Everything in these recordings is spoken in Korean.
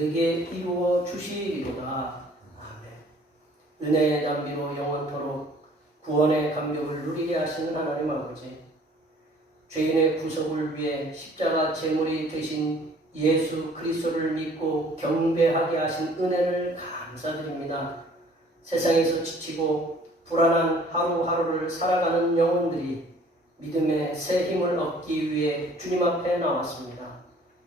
내게 이루어 주시리로다. 아멘. 은혜의 담비로 영원토록 구원의 감격을 누리게 하시는 하나님 아버지, 죄인의 구속을 위해 십자가 제물이 되신 예수 그리스도를 믿고 경배하게 하신 은혜를 감사드립니다. 세상에서 지치고 불안한 하루하루를 살아가는 영혼들이 믿음의 새 힘을 얻기 위해 주님 앞에 나왔습니다.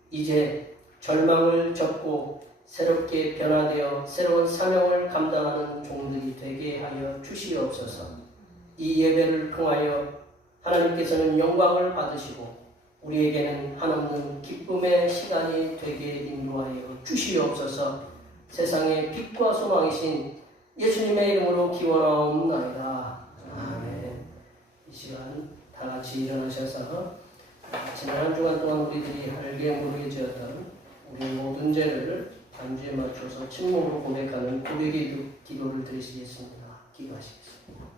이제 절망을 접고 새롭게 변화되어 새로운 사명을 감당하는 종들이 되게 하여 주시옵소서. 이 예배를 통하여 하나님께서는 영광을 받으시고 우리에게는 한없는 기쁨의 시간이 되게 인도하여 주시옵소서. 세상의 빛과 소망이신 예수님의 이름으로 기원하옵나이다. 아멘. 이 시간 다 같이 일어나셔서 지난 한 주간 동안 우리들이 알게 모르게 지었던 우리 모든 죄를 단주에 맞춰서 침묵으로 고백하는 고백의 기도를 드리시겠습니다. 기도하시겠습니다.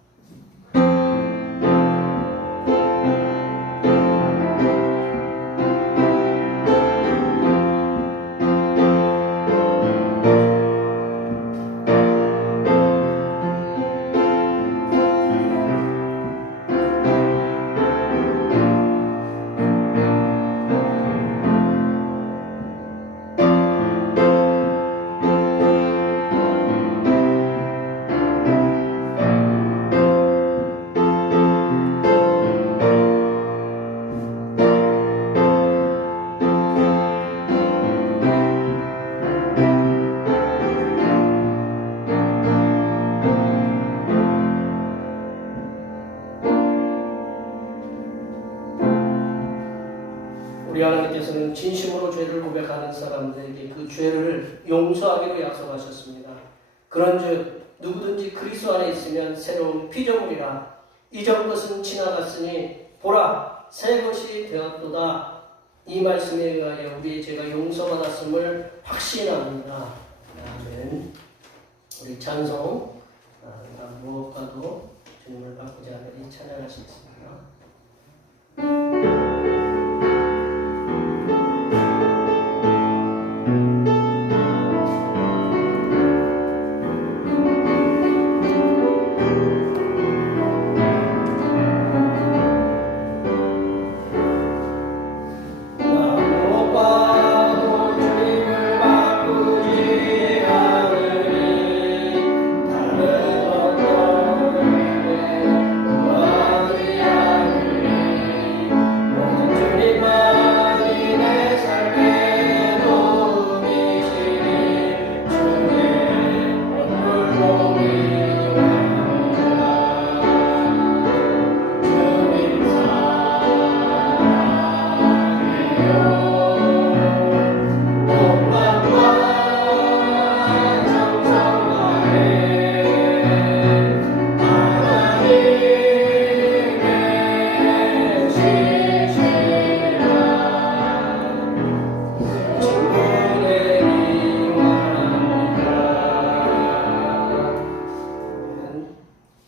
우리 하나님께서는 진심으로 죄를 고백하는 사람들에게 그 죄를 용서하기로 약속하셨습니다. 그런즉 누구든지 그리스도 안에 있으면 새로운 피조물이라. 이전 것은 지나갔으니 보라 새 것이 되었도다. 이 말씀에 의하여 우리의 죄가 용서받았음을 확신합니다. 아멘. 우리 찬송 무엇과도 주님을 바꾸지 않으니 찬양하시겠습니다.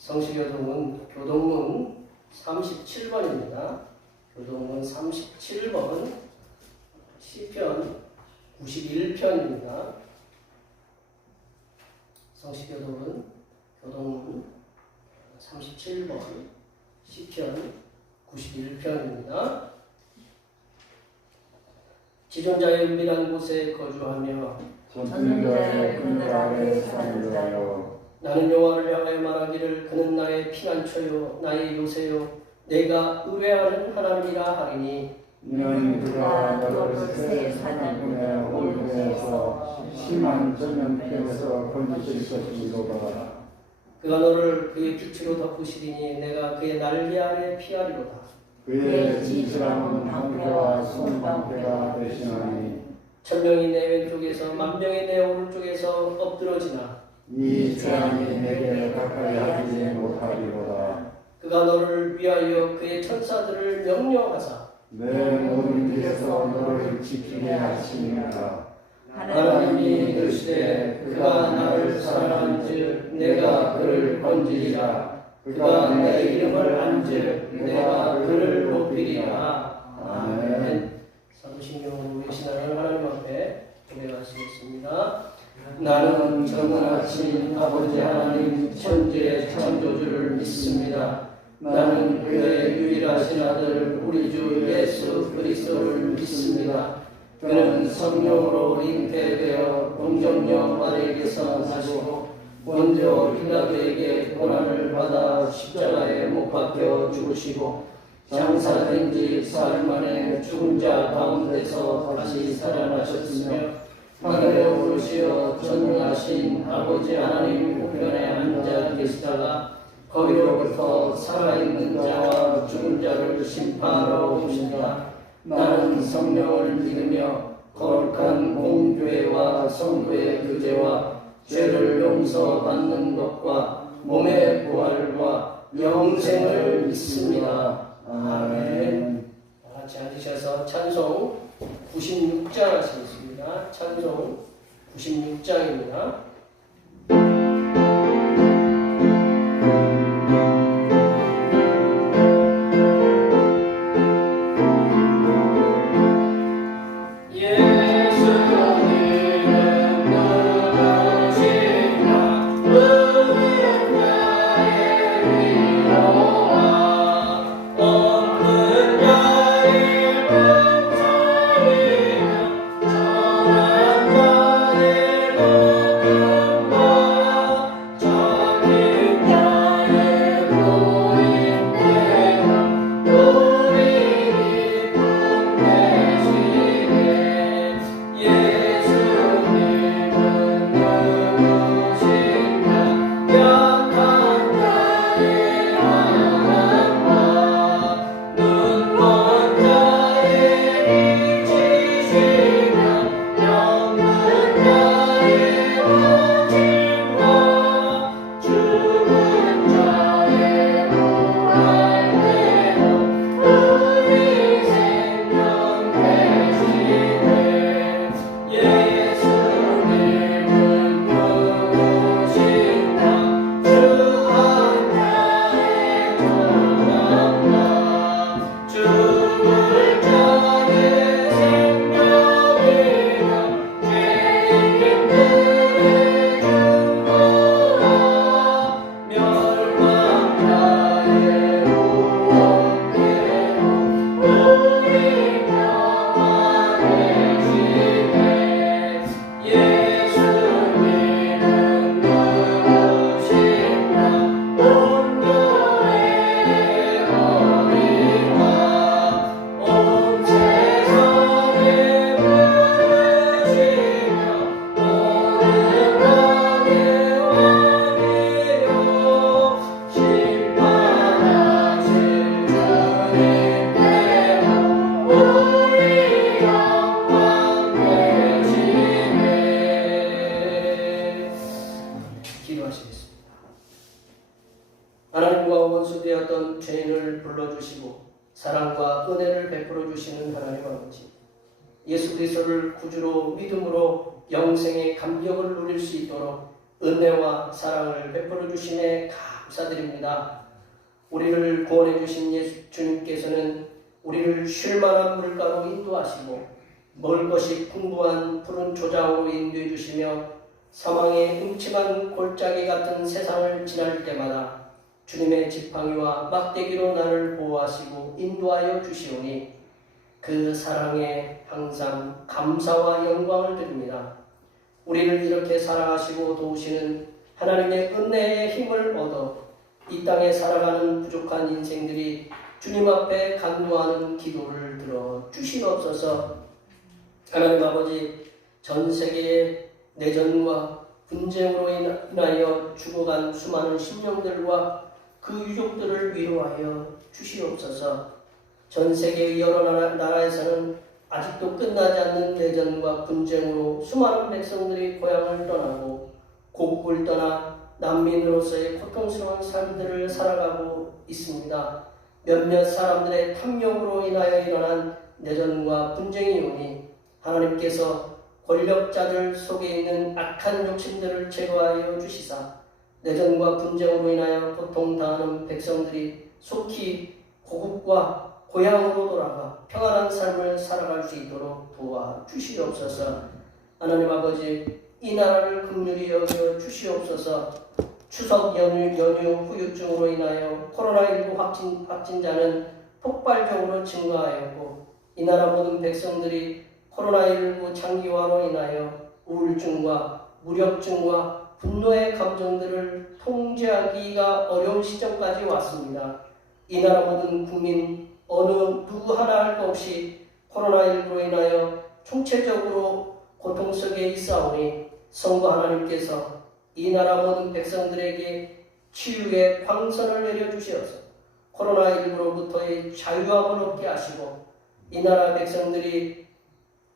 성시교동은 교동문 37번입니다. 교동문 37번 시편 91편입니다. 성시교동은 교동문 37번 시편 91편입니다. 지존자의 은밀한 곳에 거주하며 전능자의 그늘 아래 사는 자여, 나는 여호와를 향하여 말하기를 그는 나의 피난처요 나의 요새요 내가 의뢰하는 하나님이라 하리니 이는 그가 너를 새 사냥꾼의 올무에서 심한 전염병에서 건지실 것이로다. 그가 너를 그의 빛으로 덮으시리니 내가 그의 날개 아래 피하리로다. 그의 진실함은 방패와 손방패가 되시나니 천명이 내 왼쪽에서 만명이 내 오른쪽에서 엎드러지나 이 재앙이 내게 가까이 하지 못하리로다. 그가 너를 위하여 그의 천사들을 명령하사 내 모든 길에서 너를 지키게 하시니라. 하나님이 이르시되 그가 나를 사랑한즉 내가 그를 건지리라. 그가 내 이름을 안즉 내가 그를 높이리라. 아멘. 사도신경으로 우리 신앙을 하나님 앞에 기도하시겠습니다. 나는 전능하신 아버지 하나님 천지의 창조주를 믿습니다. 나는 그의 유일하신 아들 우리 주 예수 그리스도를 믿습니다. 그는 성령으로 잉태되어 동정녀 마리아에게서 나시고 먼저 빌라도에게 고난을 받아 십자가에 못 박혀 죽으시고 장사된 지 사흘 만에 죽은 자 가운데서 다시 살아나셨으며 하늘에 오르시어 전능하신 아버지 하나님 우편에 앉아 계시다가 거기로부터 살아있는 자와 죽은 자를 심판하러 오신다. 나는 성령을 믿으며 거룩한 공교회와 성도의 교제와 죄를 용서받는 것과 몸의 부활과 영생을 믿습니다. 아멘. 같이 앉으셔서 찬송 96장 하시겠습니다. 찬송 96장입니다. 하나님과 원수되었던 죄인을 불러주시고 사랑과 은혜를 베풀어 주시는 하나님 아버지, 예수 그리스도를 구주로 믿음으로 영생의 감격을 누릴 수 있도록 은혜와 사랑을 베풀어 주심에 감사드립니다. 우리를 구원해 주신 예수 주님께서는 우리를 쉴만한 물가로 인도하시고 먹을 것이 풍부한 푸른 초장으로 인도해 주시며 사망의 음침한 골짜기 같은 세상을 지날 때마다 주님의 지팡이와 막대기로 나를 보호하시고 인도하여 주시오니 그 사랑에 항상 감사와 영광을 드립니다. 우리를 이렇게 사랑하시고 도우시는 하나님의 은혜의 힘을 얻어 이 땅에 살아가는 부족한 인생들이 주님 앞에 간구하는 기도를 들어 주시옵소서. 하나님 아버지, 전 세계의 내전과 분쟁으로 인하여 죽어간 수많은 심령들과 그 유족들을 위로하여 주시옵소서. 전 세계의 여러 나라에서는 아직도 끝나지 않는 내전과 분쟁으로 수많은 백성들이 고향을 떠나고 고국을 떠나 난민으로서의 고통스러운 삶들을 살아가고 있습니다. 몇몇 사람들의 탐욕으로 인하여 일어난 내전과 분쟁이 오니 하나님께서 권력자들 속에 있는 악한 욕심들을 제거하여 주시사 내전과 분쟁으로 인하여 고통당하는 백성들이 속히 고국과 고향으로 돌아가 평안한 삶을 살아갈 수 있도록 도와주시옵소서. 하나님 아버지, 이 나라를 긍휼히 여겨 주시옵소서. 추석 연휴 후유증으로 인하여 코로나19 확진자는 폭발적으로 증가하였고, 이 나라 모든 백성들이 코로나19 장기화로 인하여 우울증과 무력증과 분노의 감정들을 통제하기가 어려운 시점까지 왔습니다. 이 나라 모든 국민 어느 누구 하나 할 것 없이 코로나19로 인하여 총체적으로 고통 속에 있사오니 성부 하나님께서 이 나라 모든 백성들에게 치유의 광선을 내려주시어서 코로나19로부터의 자유함을 얻게 하시고, 이 나라 백성들이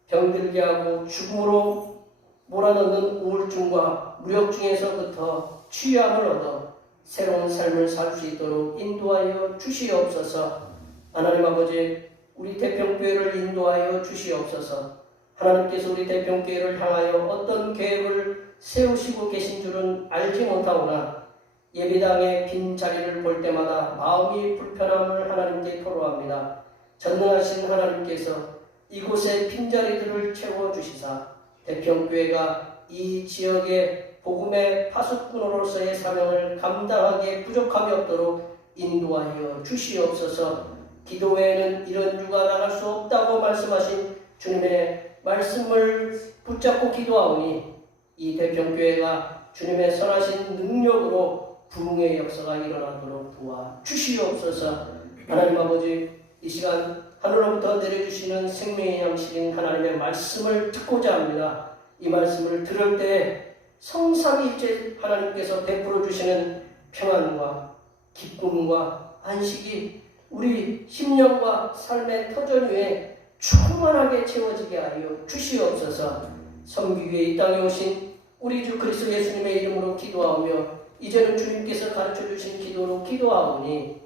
병들게 하고 죽음으로 몰아넣는 우울증과 무력증에서부터 치유함을 얻어 새로운 삶을 살 수 있도록 인도하여 주시옵소서. 하나님 아버지, 우리 대평교회를 인도하여 주시옵소서. 하나님께서 우리 대평교회를 향하여 어떤 계획을 세우시고 계신 줄은 알지 못하오나 예배당의 빈 자리를 볼 때마다 마음이 불편함을 하나님께 토로합니다. 전능하신 하나님께서 이곳의 빈자리들을 채워주시사 대평교회가 이 지역의 복음의 파수꾼으로서의 사명을 감당하기에 부족함이 없도록 인도하여 주시옵소서. 기도 외에는 이런 유가 나갈 수 없다고 말씀하신 주님의 말씀을 붙잡고 기도하오니 이 대평교회가 주님의 선하신 능력으로 부흥의 역사가 일어나도록 도와주시옵소서. 하나님 아버지, 이 시간 하늘로부터 내려주시는 생명의 양식인 하나님의 말씀을 듣고자 합니다. 이 말씀을 들을 때 성삼위일체 하나님께서 베풀어 주시는 평안과 기쁨과 안식이 우리 심령과 삶의 터전 위에 충만하게 채워지게 하여 주시옵소서. 섬기기 위해 이 땅에 오신 우리 주 그리스도 예수님의 이름으로 기도하며 이제는 주님께서 가르쳐 주신 기도로 기도하오니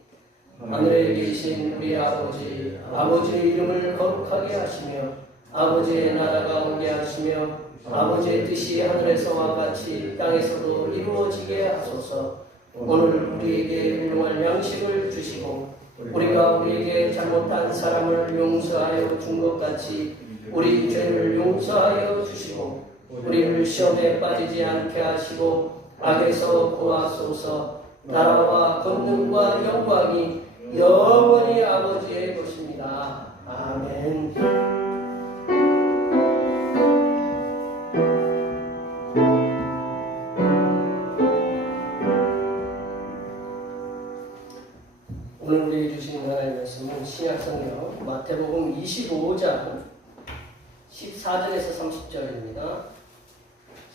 하늘에 계신 우리 아버지, 아버지의 이름을 거룩하게 하시며 아버지의 나라가 오게 하시며 아버지의 뜻이 하늘에서와 같이 땅에서도 이루어지게 하소서. 오늘 우리에게 일용할 양식을 주시고 우리가 우리에게 잘못한 사람을 용서하여 준 것 같이 우리 죄를 용서하여 주시고 우리를 시험에 빠지지 않게 하시고 악에서 구하소서. 나라와 권능과 영광이 영원히 아버지의 것입니다. 아멘. 오늘 우리에게 주신 하나님의 말씀은 신약성경 마태복음 25장 14절에서 30절입니다.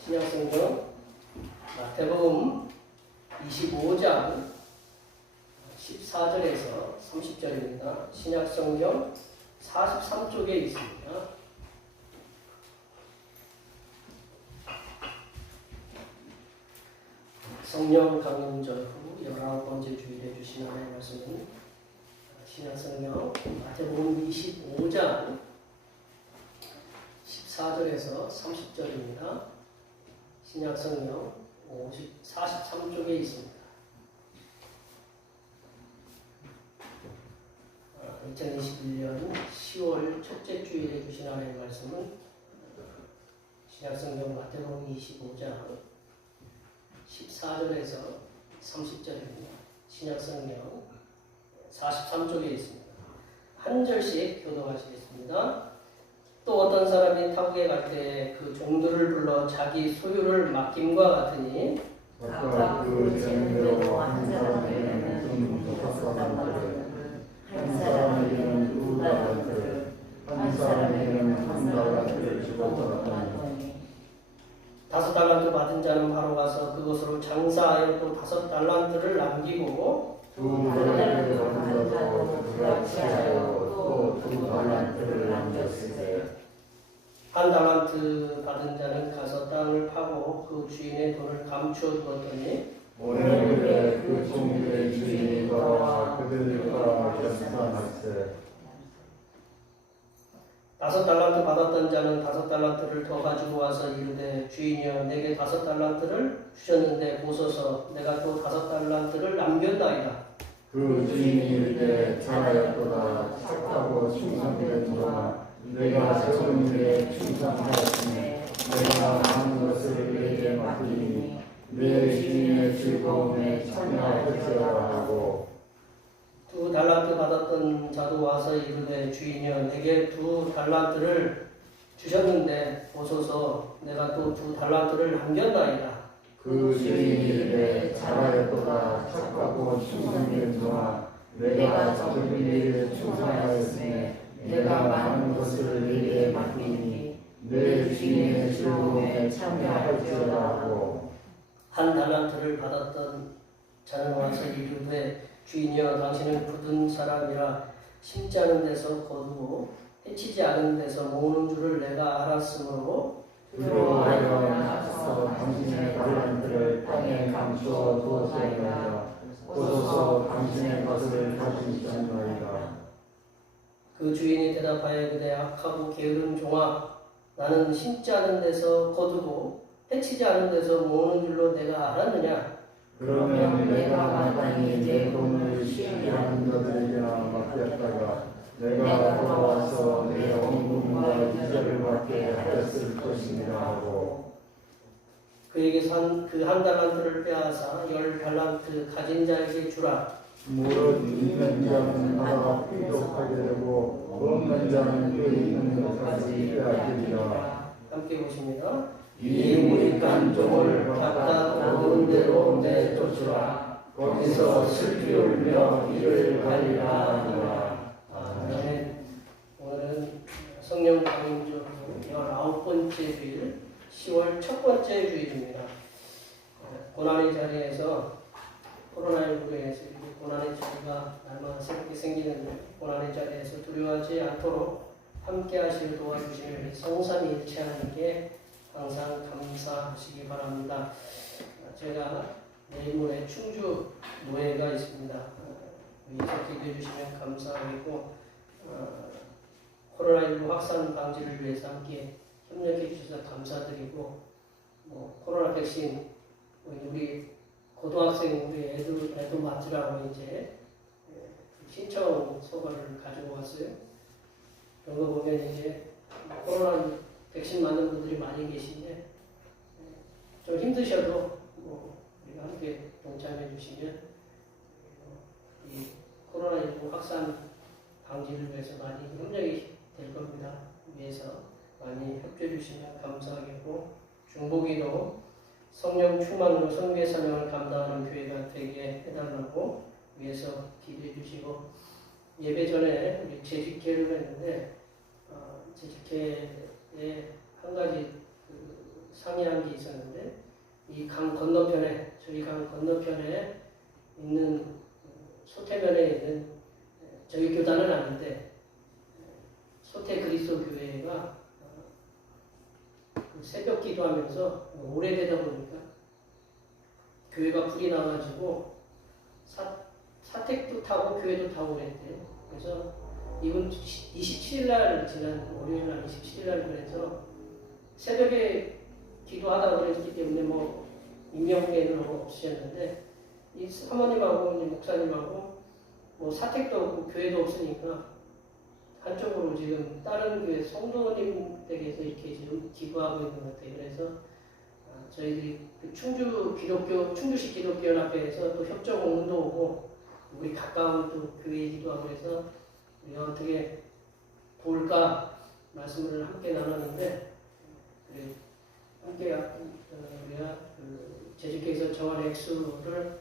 신약성경 마태복음 25장 14절에서 30절입니다. 신약성경 43쪽에 있습니다. 성령 강림절 후 19번째 주일에 주신 하나님의 말씀은 신약성경 마태복음 25장 14절에서 30절입니다. 신약성경 43쪽에 있습니다. 2021년 10월 첫째 주일에 주신 하나님의 말씀은 신약성경 마태복음 25장 14절에서 30절입니다. 신약성경 43쪽에 있습니다. 한 절씩 교독하시겠습니다. 또 어떤 사람이 타국에 갈 때 그 종들을 불러 자기 소유를 맡김과 같으니 각각 그 재능대로 한 사람에게는 좀 달란트를, 한 사람에게는 2달란트를, 한 사람에게는 1달란트를 주었더니 5달란트 받은 자는 바로 가서 그곳으로 장사하여 또 5달란트를 남기고 2달란트를 받은 자도 그같이 하여 또 2달란트를 남겼으되 1달란트 받은 자는 가서 땅을 파고 그 주인의 돈을 감추어 두었더니 오늘에 그 종들의 주인이 돌아와 그들과 결산하세. 5달란트 받았던 자는 5달란트를 더 가지고 와서 이르되 주인이여 내게 5달란트를 주셨는데 보소서 내가 또 5달란트를 남겼나이다. 그 주인이 이르되 잘하였도다. 착하고 충성된 종아, 내가 세운 일에 충성하였으니 내가 많은 것을 내게 맡기니 내 주인의 즐거움에 참여할지어다 하고 2달란트 받았던 자도 와서 이르되 주인이여 내게 2달란트를 주셨는데 보소서 내가 또 2달란트를 남겼나이다. 그 주인이 이르되 잘하였도다 착하고 충성된 종아 내가 적은 일에 충성하였으니 내가 많은 것을 내게 맡기니 내 주인의 즐거움에 참여할지어다 하고 1달란트를 받았던 자는 와서 이르되 주인이여 당신은 굳은 사람이라 심지 않은 데서 거두고 해치지 않은 데서 모으는 줄을 내가 알았으므로 두려워하여 나서 당신의 달란트를 땅에 감추어 두었사이다 보소서 당신의 것을 가지셨나이다. 그 주인이 대답하여 그대 악하고 게으른 종아 나는 심지 않은 데서 거두고 해치지 않은 데서 모으는 줄로 내가 알았느냐. 그러면 내가 마땅히 내 돈을 쉬게 하는 자들에게나 맡겼다가 내가 돌아와서 내 원금과 이자를 받게 하였을 것입니다 하고 그에게서 그 1달란트를 빼앗아 10달란트 가진 자에게 주라. 무릇 있는 자는 나라 풍족하게 되고 없는 자는 그 있는 것까지 빼앗기리라. 함께 보십니다. 이 무익한 종을 각각 얻은 대로 내쫓으라. 거기서 슬피 울며 이를 가리라 하니라. 아멘. 오늘은 성령 강림주 19번째 주일 10월 첫 번째 주일입니다. 고난의 자리에서 코로나19로 인해서 고난의 자리가 날마다 새롭게 생기는데 고난의 자리에서 두려워하지 않도록 함께 하실 도와주시는 성삼위 일체 하나님께 항상 감사하시기 바랍니다. 제가 내일 모레 충주 노회가 있습니다. 여기서 기도해 주시면 감사하고 코로나19 확산 방지를 위해서 함께 협력해 주셔서 감사드리고 코로나 백신 우리 고등학생 우리 애도 맞으라고 이제 신청 서류를 가지고 왔어요. 그런 거 보면 이제 코로나 백신 맞는 분들이 많이 계신데 좀 힘드셔도 우리가 함께 동참해 주시면 이 코로나19 확산 방지를 위해서 많이 협력이 될 겁니다. 위해서 많이 협조해 주시면 감사하겠고 중보기도 성령 충만으로 선교의 사명을 감당하는 교회가 되게 해달라고 위해서 기도해 주시고 예배 전에 우리 재직회를 했는데 재직회에 한 가지 상의한 게 있었는데 이 강 건너편에 저희 강 건너편에 있는 소태면에 있는 저희 교단은 아닌데 소태 그리스도 교회가 새벽 기도하면서 오래되다 보니까 교회가 불이 나가지고 사택도 타고 교회도 타고 그랬대요. 그래서 이번 27일 날 지난 월요일 날 27일 날 그래서 새벽에 기도하다 그랬기 때문에 인명피해는 없으셨는데 이 사모님하고 목사님하고 사택도 없고 교회도 없으니까 한쪽으로 지금 다른 교회 성도님 댁에서 이렇게 지금 기도하고 있는 것 같아요. 그래서 저희들이 충주시 기독교연합회에서 또 협정 공문도 오고 우리 가까운 또 교회에 기도하고 해서 우리가 어떻게 도울까 말씀을 함께 나눴는데 함께 우리가 재직회에서 정한 액수를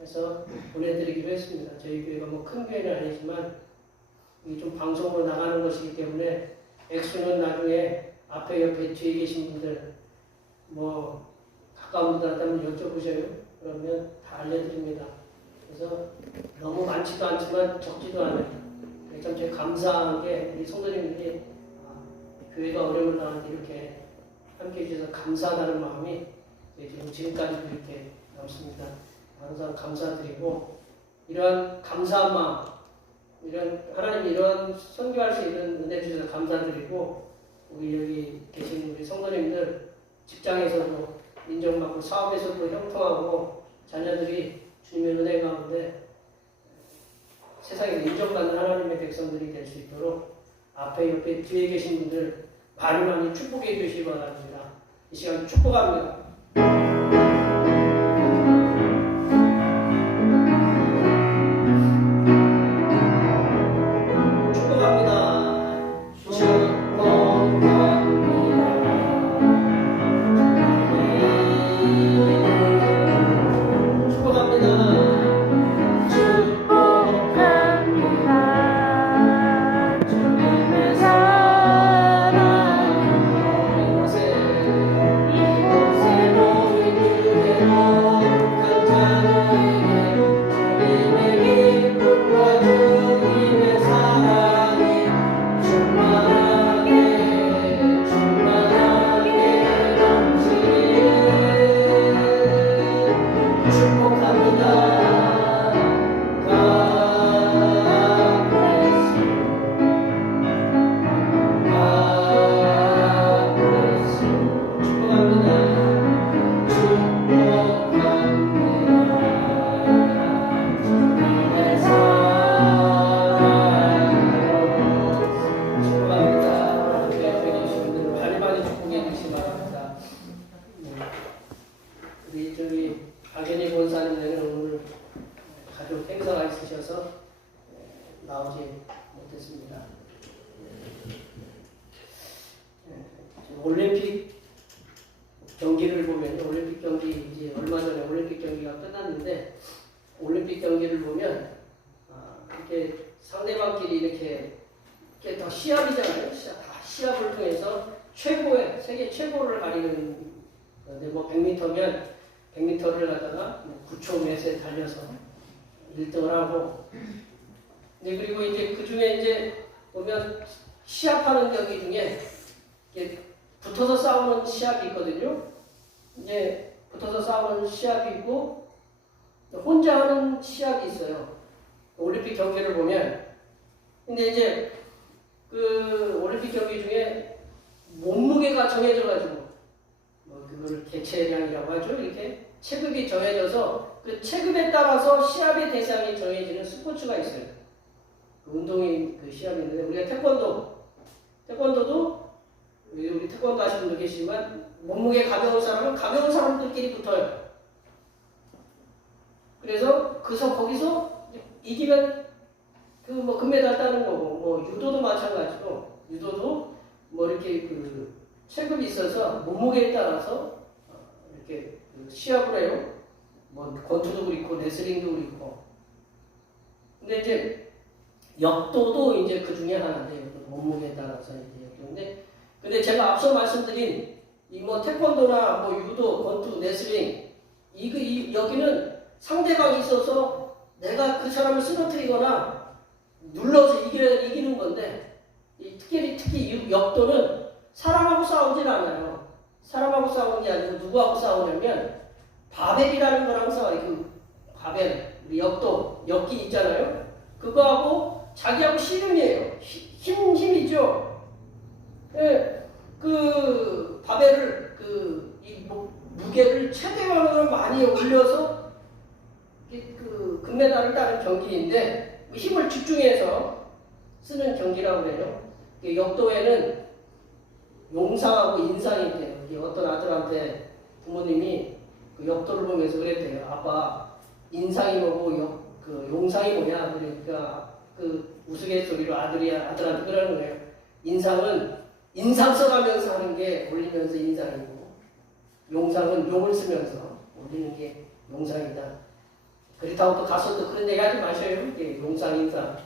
해서 보내드리기로 했습니다. 저희 교회가 큰 교회는 아니지만 이게 좀 방송으로 나가는 것이기 때문에 액수는 나중에 앞에 옆에 뒤에 계신 분들 가까운 분들한테 한번 여쭤보셔요. 그러면 다 알려드립니다. 그래서 너무 많지도 않지만 적지도 않아요. 참 제가 감사한 게 우리 성도님들이 교회가 어려움을 당하는데 이렇게 함께 해주셔서 감사하다는 마음이 지금까지도 이렇게 남습니다. 항상 감사드리고 이러한 감사한 마음 하나님이 이런 선교할 수 있는 은혜 주셔서 감사드리고 우리 여기 계신 우리 성도님들 직장에서도 인정받고 사업에서도 형통하고 자녀들이 주님의 은혜 가운데 세상에서 인정받는 하나님의 백성들이 될 수 있도록 앞에 옆에 뒤에 계신 분들 많이 많이 축복해 주시기 바랍니다. 이 시간 축복합니다. 박연희 권사님네는 오늘 가족 행사가 있으셔서 나오지 못했습니다. 올림픽 경기를 보면 올림픽 경기 이제 얼마 전에 올림픽 경기가 끝났는데 올림픽 경기를 보면 이렇게 상대방끼리 이렇게 다 시합이잖아요. 다 시합을 통해서 최고의 세계 최고를 가리는 건데 뭐 100m면 100m를 갖다가 9초 몇에 달려서 1등을 하고 그리고 이제 그 중에 이제 보면 시합하는 경기 중에 이게 붙어서 싸우는 시합이 있거든요. 이제 붙어서 싸우는 시합이 있고 혼자 하는 시합이 있어요. 올림픽 경기를 보면 근데 이제 그 올림픽 경기 중에 몸무게가 정해져가지고 그걸 개체량이라고 하죠. 이렇게 체급이 정해져서 그 체급에 따라서 시합의 대상이 정해지는 스포츠가 있어요. 그 운동이 그 시합이 있는데 우리가 태권도도 우리 태권도 하시는 분도 계시지만 몸무게 가벼운 사람은 가벼운 사람들끼리 붙어요. 그래서 거기서 이기면 그 뭐 금메달 따는 거고 뭐 유도도 마찬가지고 유도도 뭐 이렇게 그 체급이 있어서 몸무게에 따라서 이렇게 시합을 해요. 뭐 권투도 그렇고 레슬링도 그렇고. 근데 이제 역도도 이제 그 중에 하나인데 몸무게에 따라서 이제 역도인데. 근데 제가 앞서 말씀드린 이 뭐 태권도나 뭐 유도, 권투, 레슬링 여기는 상대방이 있어서 내가 그 사람을 쓰러뜨리거나 눌러서 이기는 건데 특히 역도는 사람하고 싸우진 않아요. 사람하고 싸우는 게 아니고 누구하고 싸우냐면 바벨이라는 거랑 싸워요. 그 바벨, 우리 역기 있잖아요. 그거하고 자기하고 씨름이에요. 힘이죠. 예, 그 바벨을 무게를 최대한으로 많이 올려서 그 금메달을 따는 경기인데 힘을 집중해서 쓰는 경기라고 해요. 역도에는 용상하고 인상이 있대요. 어떤 아들한테 부모님이 그 역도를 보면서 그랬대요. 아빠, 인상이 뭐고 그 용상이 뭐냐? 그러니까 그 우스갯소리로 아들한테 그러는 거예요. 인상은 인상 써가면서 하는 게 올리면서 인상이고, 용상은 용을 쓰면서 올리는 게 용상이다. 그렇다고 또 가서도 그런 얘기 하지 마셔요. 용상, 인상.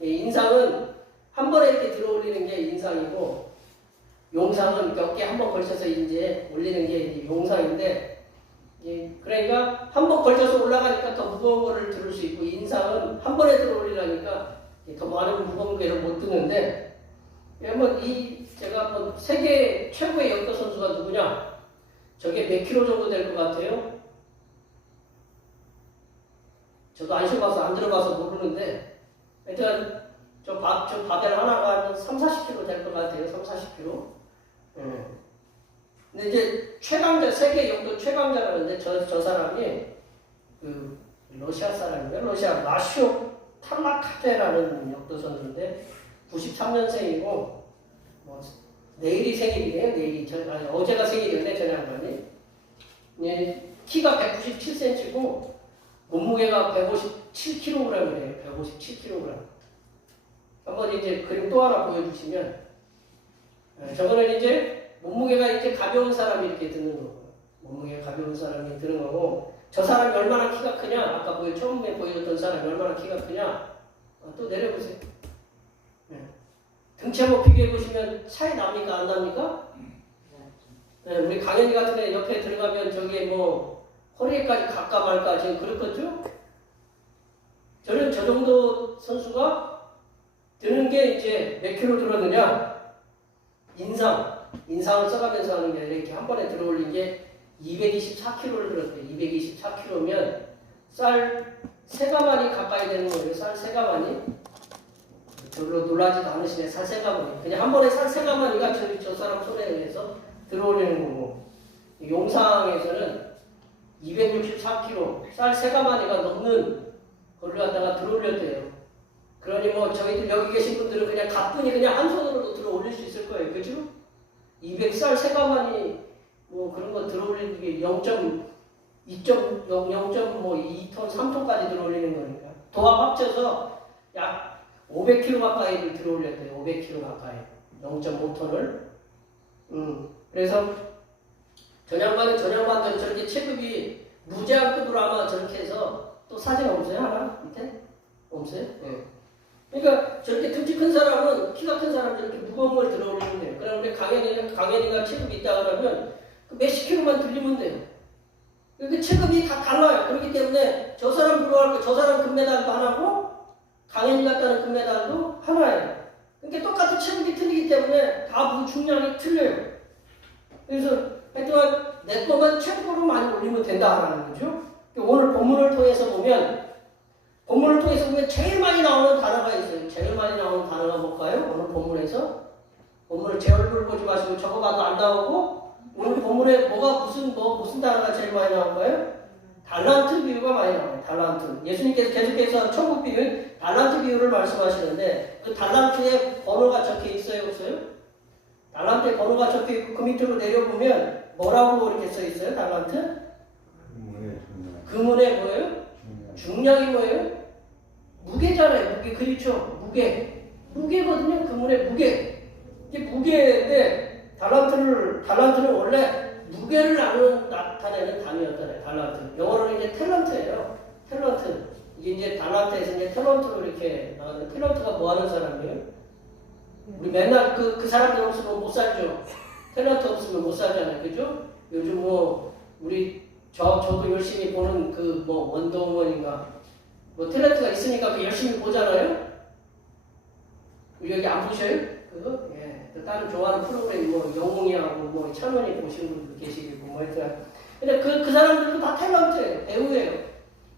인상은 한 번에 이렇게 들어 올리는 게 인상이고, 용상은 몇 개 한 번 걸쳐서 이제 올리는 게 이제 용상인데, 그러니까 한 번 걸쳐서 올라가니까 더 무거운 거를 들을 수 있고, 인상은 한 번에 들어 올리려니까 더 많은 무거운 거를 못 드는데, 제가 한번 세계 최고의 역도 선수가 누구냐? 저게 몇 킬로 정도 될 것 같아요? 저도 안 쉬어봐서 안 들어봐서 모르는데, 하여튼 저 바벨 하나가 한 3, 40kg 될 것 같아요. 3, 40kg. 근데 이제 세계 역도 최강자라는데 저 사람이 그 러시아 사람이에요. 러시아 라시오 탈라카제라는 역도 선수인데 93년생이고 뭐 내일이 생일이에요. 어제가 생일이었네, 저 양반이. 예, 키가 197cm고 몸무게가 157kg이래요. 157kg. 한번 이제 그림 또 하나 보여주시면, 저거는 이제 몸무게가 이제 가벼운 사람이 이렇게 드는 거고, 몸무게가 가벼운 사람이 드는 거고, 저 사람이 얼마나 키가 크냐? 아까 처음에 보여줬던 사람이 얼마나 키가 크냐? 또 내려보세요. 등치 한번 비교해 보시면 차이 납니까? 안 납니까? 우리 강현이 같은 애 옆에 들어가면 저기에 뭐 허리에까지 갈까 말까 지금 그렇겠죠? 저는 저 정도 선수가 드는 게 이제 몇 킬로 들었느냐? 인상을 써가면서 하는 게 이렇게 한 번에 들어올린 게 224kg를 들었대요. 224kg면 쌀 3가마니 가까이 되는 거예요. 쌀 3가마니. 별로 놀라지도 않으시네. 쌀 3가마니. 그냥 한 번에 쌀 3가마니가 저 사람 손에 의해서 들어올리는 거고, 용상에서는 264kg, 쌀 3가마니가 넘는 걸로 갖다가 들어올렸대요. 그러니 뭐 저희들 여기 계신 분들은 그냥 가뿐히 그냥 한 손으로도 들어올릴 수 있을 거예요. 그죠? 200쌀 3가마니 뭐 그런 거 들어올리는 게 0.2톤, 3톤까지 들어올리는 거니까. 도합 합쳐서 약 500kg 가까이를 들어올렸대요. 500kg 가까이. 0.5톤을. 그래서 전양반은 저렇게 체급이 무제한급으로 아마 저렇게 해서, 또 사진 없어요? 하나? 밑에? 없어요? 네. 그러니까 저렇게 등치 큰 사람은, 키가 큰 사람은 저렇게 무거운 걸 들어올리면 돼요. 그럼 우리 강현이가 체급이 있다 그러면 몇십 킬로만 들리면 돼요. 그 체급이 다 달라요. 그렇기 때문에 저 사람 부러워할 거, 저 사람 금메달도 하나고 강현이 같다는 금메달도 하나예요. 그러니까 똑같은 체급이 틀리기 때문에 다 중량이 틀려요. 그래서 하여튼 내 거만 최고로 많이 올리면 된다라는 거죠. 오늘 본문을 통해서 보면 제일 많이 나오는 단어가 있어요. 제일 많이 나오는 단어가 뭘까요? 오늘 본문에서 본문을 제 얼굴 보지 마시고 저거 봐도 안 나오고, 오늘 본문에 무슨 단어가 제일 많이 나올까요? 달란트 비유가 많이 나와요. 달란트. 예수님께서 계속해서 천국 비유, 달란트 비유를 말씀하시는데, 그 달란트에 번호가 적혀 있어요, 없어요? 달란트에 번호가 적혀 있고 그 밑으로 내려보면 뭐라고 이렇게 써 있어요? 달란트? 금은의 뭐예요? 중량이 뭐예요? 무게잖아요. 무게. 그렇죠? 무게거든요. 금은의 무게. 이게 무게인데, 달란트는 원래 무게를 나타내는 단위였잖아요. 달란트. 영어로는 이제 탤런트예요. 탤런트. 이게 이제 달란트에서 이제 탤런트로 이렇게 나가는, 탤런트가 뭐 하는 사람이에요? 우리 맨날 그 사람들 없으면 못 살죠. 탤런트 없으면 못 살잖아요. 그죠? 요즘 저도 열심히 보는 원더우먼인가. 탤런트가 있으니까 그 열심히 보잖아요? 우리 여기 안 보셔요? 그거? 예. 다른 좋아하는 프로그램, 영웅이하고, 천원이 보시는 분들 계시고, 하여튼. 근데 그 사람들도 다 탤런트예요. 배우예요.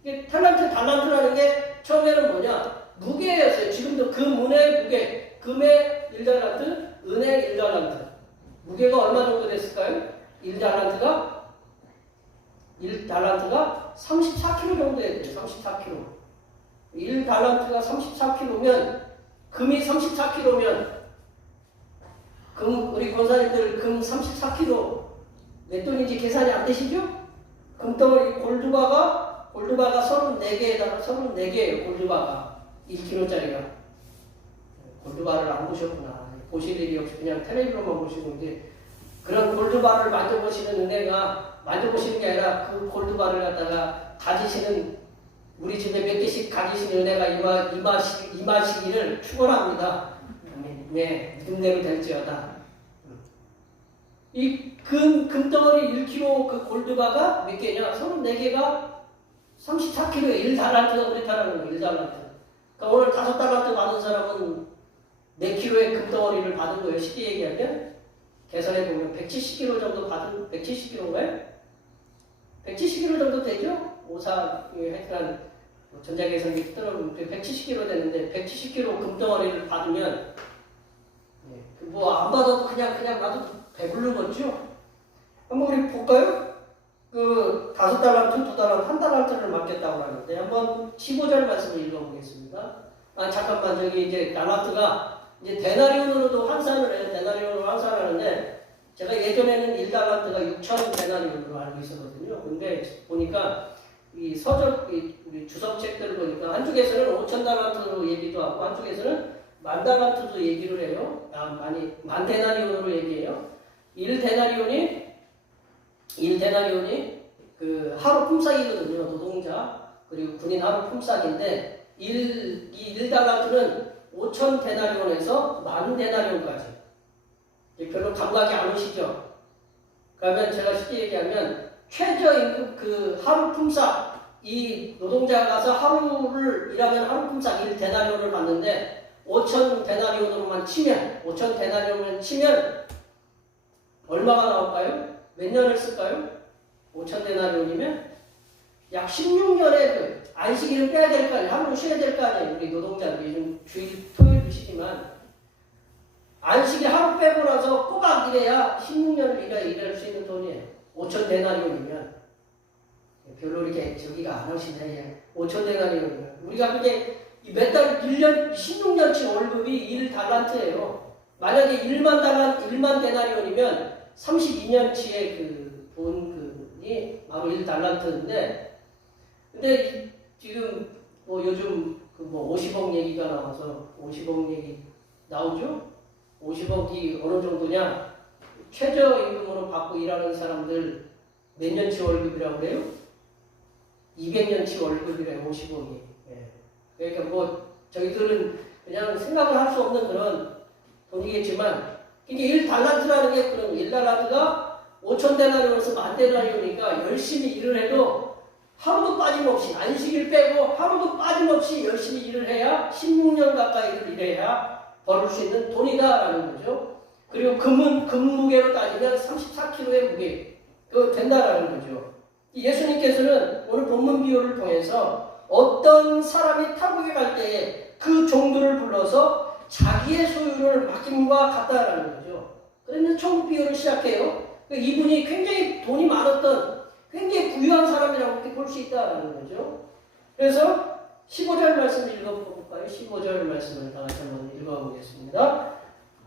이게 달란트라는 게 처음에는 뭐냐? 무게였어요. 지금도 그 문의 무게. 금의 1달란트, 은의 1달란트. 무게가 얼마 정도 됐을까요? 1달란트가 34kg 정도 돼야 돼요. 34kg. 1달란트가 34kg면, 금이 34kg면, 우리 권사님들 금 34kg 몇 돈인지 계산이 안 되시죠? 금덩어리 골드바가 34개에다가 34개예요. 골드바가 1kg짜리가. 골드바를 안 보셨구나. 보실 일이 없이 그냥 텔레비로만 보시고, 이제 그런 골드바를 만져보시는 은혜가, 만져보시는 게 아니라 그 골드바를 갖다가 가지시는, 우리 집에 몇 개씩 가지시는 은혜가 임하시기를 축원합니다. 네, 믿음대로 될지어다. 이 금덩어리 1kg 그 골드바가 몇 개냐? 34개가 34kg에 1달란트가 그렇다라는 거예요. 1달란트. 그러니까 오늘 5달란트 받은 사람은 4kg의 금덩어리를 받은 거예요. 쉽게 얘기하면 계산해보면 170kg 정도 받은, 170kg인가요? 170kg 정도 되죠? 하여튼 전자계산기 떨어보면 170kg 되는데, 170kg 금덩어리를 받으면 안 받아도 그냥 나도 배부른 거죠? 한번 우리 볼까요? 5달란트, 2달란트, 1달란트를 맡겼다고 하는데, 한번 15절 말씀을 읽어보겠습니다. 잠깐만, 저기 이제 달란트가 이제 데나리온으로도 환산을 해요. 데나리온으로 환산하는데 제가 예전에는 1달란트가 6천 데나리온으로 알고 있었거든요. 근데 보니까 이 서적, 우리 주석책들을 보니까 한쪽에서는 5천 달란트로 얘기도 하고 한쪽에서는 만 달란트도 얘기를 해요. 만 데나리온으로 얘기해요. 1데나리온이 그 하루 품삯이거든요. 노동자 그리고 군인 하루 품삯인데 이 1달란트는 5천 데나리온에서 만 데나리온까지. 별로 감각이 안 오시죠? 그러면 제가 쉽게 얘기하면 최저임금 그 하루 품삯 이 노동자가 가서 하루를 일하면 하루 품삯 1데나리온을 받는데 5천 데나리온으로만 치면 5천 데나리온을 치면 얼마가 나올까요? 몇 년을 쓸까요? 5천 데나리온이면 약 16년의 그 안식일을 빼야 될 거 아니에요. 하루 쉬어야 될 거 아니에요. 우리 노동자들이 요즘 주일 토요일도 쉬지만 안식일 하루 빼고 나서 꼬박 일해야 16년을 일할 수 있는 돈이에요. 5천 데나리온이면 별로 이렇게 저기가 안 하시네. 5천 데나리온이면 우리가 그게 몇 달, 1년, 16년치 월급이 1달란트예요. 만약에 1만 데나리온이면 32년치의 그 돈이 바로 1달란트인데 근데 지금 뭐 요즘 그 뭐 50억 얘기가 나와서 50억 얘기 나오죠? 50억이 어느 정도냐? 최저임금으로 받고 일하는 사람들 몇 년치 월급이라고 그래요? 200년치 월급이래요. 50억이. 예. 그러니까 뭐 저희들은 그냥 생각을 할 수 없는 그런 돈이겠지만 이게 1달란트라는 게 그런 1달란트가 5천 데나리온에서 만 데나리온이니까 열심히 일을 해도 하루도 빠짐없이 안식일 빼고 하루도 빠짐없이 열심히 일을 해야 16년 가까이를 일해야 벌을 수 있는 돈이다라는 거죠. 그리고 금무게로 따지면 34kg의 무게 그 된다라는 거죠. 예수님께서는 오늘 본문 비유를 통해서 어떤 사람이 타국에 갈 때에 그 종들을 불러서 자기의 소유를 맡김과 같다라는 거죠. 그러면 천국 비유를 시작해요. 이분이 굉장히 돈이 많았던 굉장히 부유한 사람이라고 이렇게 볼 수 있다는 거죠. 그래서 15절 말씀을 읽어볼까요? 15절 말씀을 다 같이 한번 읽어보겠습니다.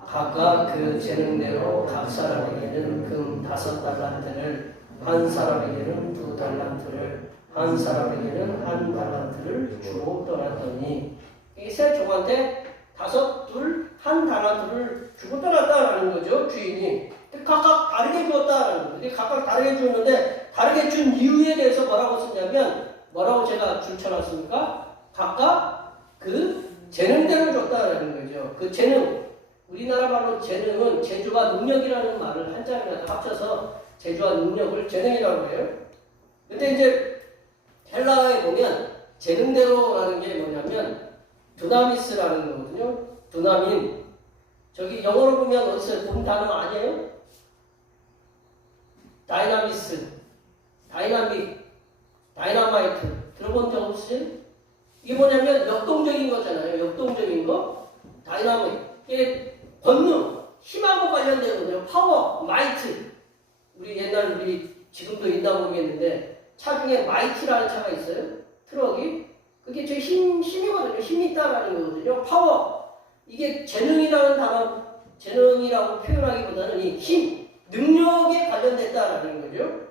각각 그 재능대로 각 사람에게는 금 5달란트를 한 사람에게는 2달란트를 한 사람에게는 1달란트를 주고 떠났더니 이 세 종한테 5, 2, 1달란트를 주고 떠났다라는 거죠. 주인이 각각 다르게 주었다라는 거죠. 각각 다르게 주었는데 다르게 준 이유에 대해서 뭐라고 쓰냐면 뭐라고 제가 줄쳐놨습니까? 각각 그 재능대로 줬다라는 거죠. 그 재능 우리나라 말로 재능은 재주와 능력이라는 말을 한자리마다 합쳐서 재주와 능력을 재능이라고 해요. 근데 이제 헬라어에 보면 재능대로라는 게 뭐냐면 두나미스라는 거거든요. 두나민. 저기 영어로 보면 어디서 본 단어 아니에요? 다이나미스, 다이나믹, 다이나마이트 들어본 적 없으세요? 이게 뭐냐면 역동적인 거잖아요. 역동적인 거. 다이나믹. 이게 권능, 힘하고 관련되거든요. 파워, 마이트. 우리 지금도 있나 모르겠는데 차 중에 마이트라는 차가 있어요. 트럭이. 그게 제 힘이거든요. 힘이 있다라는 거거든요. 파워. 이게 재능이라는 단어, 재능이라고 표현하기보다는 이 힘, 능력에 관련됐다라는 거죠.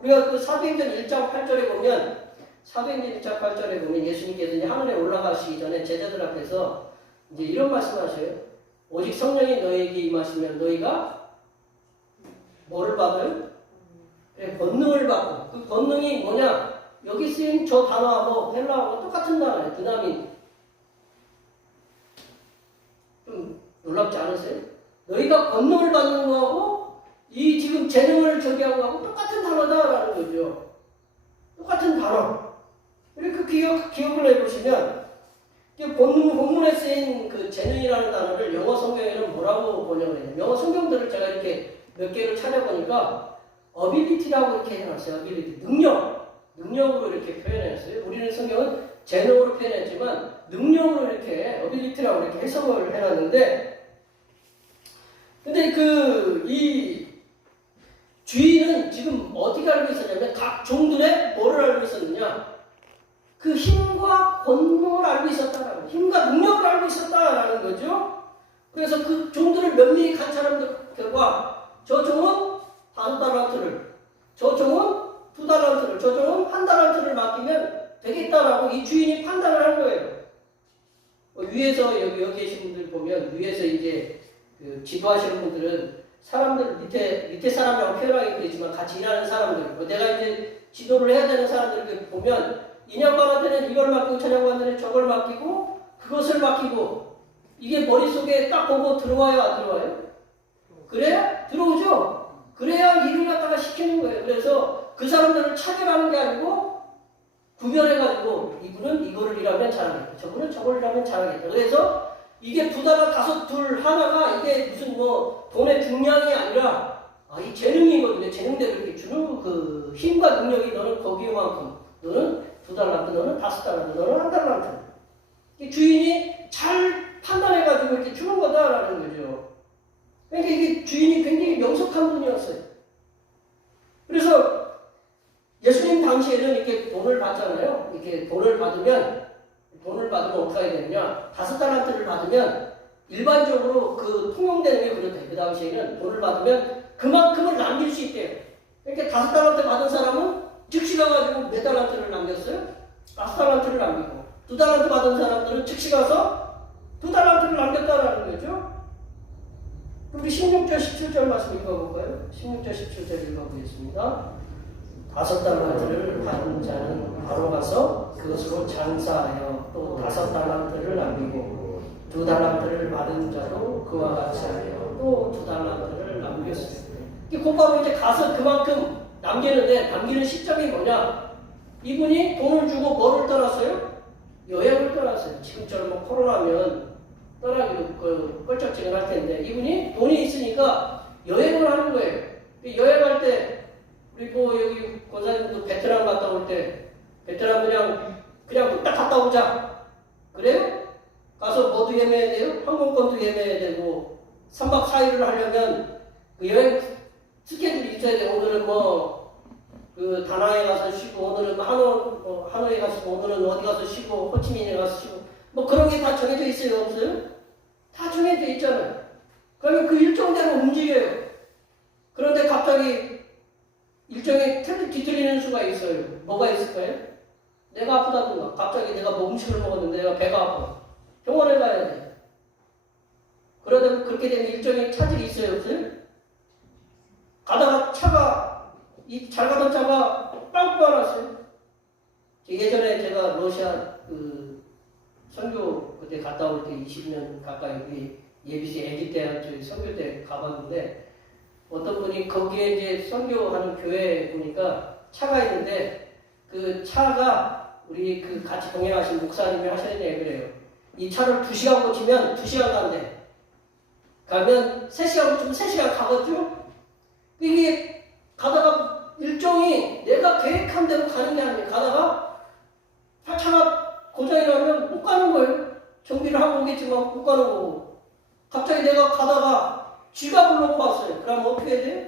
우리가 그 사도행전 1장 8절에 보면 사도행전 1장 8절에 보면 예수님께서 이제 하늘에 올라가시기 전에 제자들 앞에서 이제 이런 말씀하셔요. 오직 성령이 너희에게 임하시면 너희가 뭐를 받아요? 그래, 권능을 받고 그 권능이 뭐냐? 여기 쓰인 저 단어하고 헬라어하고 똑같은 단어예요. 두나민. 좀 놀랍지 않으세요? 너희가 권능을 받는 거하고 이 지금 재능을 저기하고 하고 똑같은 단어다라는 거죠. 똑같은 단어. 이렇게 기억을 해보시면 본문에 쓰인 그 재능이라는 단어를 영어 성경에는 뭐라고 번역을 해요? 영어 성경들을 제가 이렇게 몇 개를 찾아보니까 ability라고 이렇게 해놨어요. ability. 능력으로 이렇게 표현했어요. 우리는 성경은 재능으로 표현했지만 능력으로 이렇게 ability라고 이렇게 해석을 해놨는데 근데 이 주인은 지금 어떻게 알고 있었냐면 각 종들의 뭐를 알고 있었느냐? 그 힘과 권능을 알고 있었다라는 힘과 능력을 알고 있었다라는 거죠. 그래서 그 종들을 면밀히 관찰한 결과 저 종은 5달란트를, 저 종은 2달란트를, 저 종은 1달란트를 맡기면 되겠다라고 이 주인이 판단을 한 거예요. 위에서 여기 계신 분들 보면 위에서 이제 그 지도하시는 분들은 사람들 밑에 사람이라고 표현하기 그렇지만 같이 일하는 사람들, 내가 이제 지도를 해야 되는 사람들을 보면 이 양반한테는 이걸 맡기고 저 양반한테는 저걸 맡기고 그것을 맡기고 이게 머릿속에 딱 보고 들어와요, 안 들어와요? 그래야 들어오죠? 그래야 일을 갖다가 시키는 거예요. 그래서 그 사람들을 차별하는 게 아니고 구별해가지고 이분은 이거를 일하면 잘하겠다, 저분은 저걸 일하면 잘하겠다. 그래서 이게 2달러, 5, 2, 하나가 이게 무슨 뭐 돈의 중량이 아니라 이 재능이거든요. 재능대로 이렇게 주는 그 힘과 능력이 너는 거기만큼, 너는 2달란트, 너는 5달란트, 너는 1달란트. 주인이 잘 판단해가지고 이렇게 주는 거다라는 거죠. 그러니까 이게 주인이 굉장히 명석한 분이었어요. 그래서 예수님 당시에는 이렇게 돈을 받잖아요. 이렇게 돈을 받으면 어떻게 해야 되느냐. 5달란트를 받으면 일반적으로 그 통용되는 게 그렇대요. 그 당시에는 돈을 받으면 그만큼을 남길 수 있대요. 그러니까 5달란트 받은 사람은 즉시 가가지고 몇 달란트를 남겼어요? 5달란트를 남기고 2달란트 받은 사람들은 즉시 가서 2달란트를 남겼다라는 거죠. 우리 16절, 17절 말씀 읽어볼까요? 16절, 17절 읽어보겠습니다. 5달란트를 받은 자는 바로 가서 그것으로 장사하여 또 5달란트를 남기고 2달란트를 받은 자도 그와 같이 하여 또 2달란트를 남겼어요. 곧바로 이제 가서 그만큼 남기는 시점이 뭐냐? 이분이 돈을 주고 뭐를 떠났어요? 여행을 떠났어요. 지금처럼 뭐 코로나면 떠나기로 껄쩍지근 할 텐데 이분이 돈이 있으니까 여행을 하는 거예요. 여행할 때 우리 뭐 여기 권사님도 베트남 갔다 올 때 베트남 그냥 딱 갔다 오자. 그래요? 가서 뭐도 예매해야 돼요? 항공권도 예매해야 되고 3박 4일을 하려면 그 여행 스케줄이 있어야 돼요. 오늘은 그 다낭에 가서 쉬고 오늘은 하노이에 가서 쉬고 오늘은 어디 가서 쉬고 호치민에 가서 쉬고 뭐 그런 게 다 정해져 있어요? 없어요? 다 정해져 있잖아요. 그러면 그 일정대로 움직여요. 그런데 갑자기 일정이 뒤틀리는 수가 있어요. 뭐가 있을까요? 내가 아프다든가 갑자기 내가 뭐 음식을 먹었는데 내가 배가 아파. 병원에 가야 돼. 그러다 그렇게 되면 일정에 차질이 있어요? 없어요? 가다가 잘 가던 차가 빵 빠졌어요. 예전에 제가 러시아 선교 그때 갔다 올 때 20년 가까이 우리 예비시 애기 때 선교 때 가봤는데 어떤 분이 거기에 이제 선교하는 교회에 보니까 차가 있는데 그 차가 우리 같이 동행하신 목사님이 하시는 얘기래요. 이 차를 2시간 고치면 2시간 간대. 가면 3시간 고치면 3시간 가겠죠? 이게 가다가 일정이 내가 계획한 대로 가는 게 아니에요. 가다가 차가 고장이 나면 못 가는 거예요. 정비를 하고 오겠지만 못 가는 거고. 갑자기 내가 가다가 지갑을 놓고 왔어요. 그럼 어떻게 해야 돼요?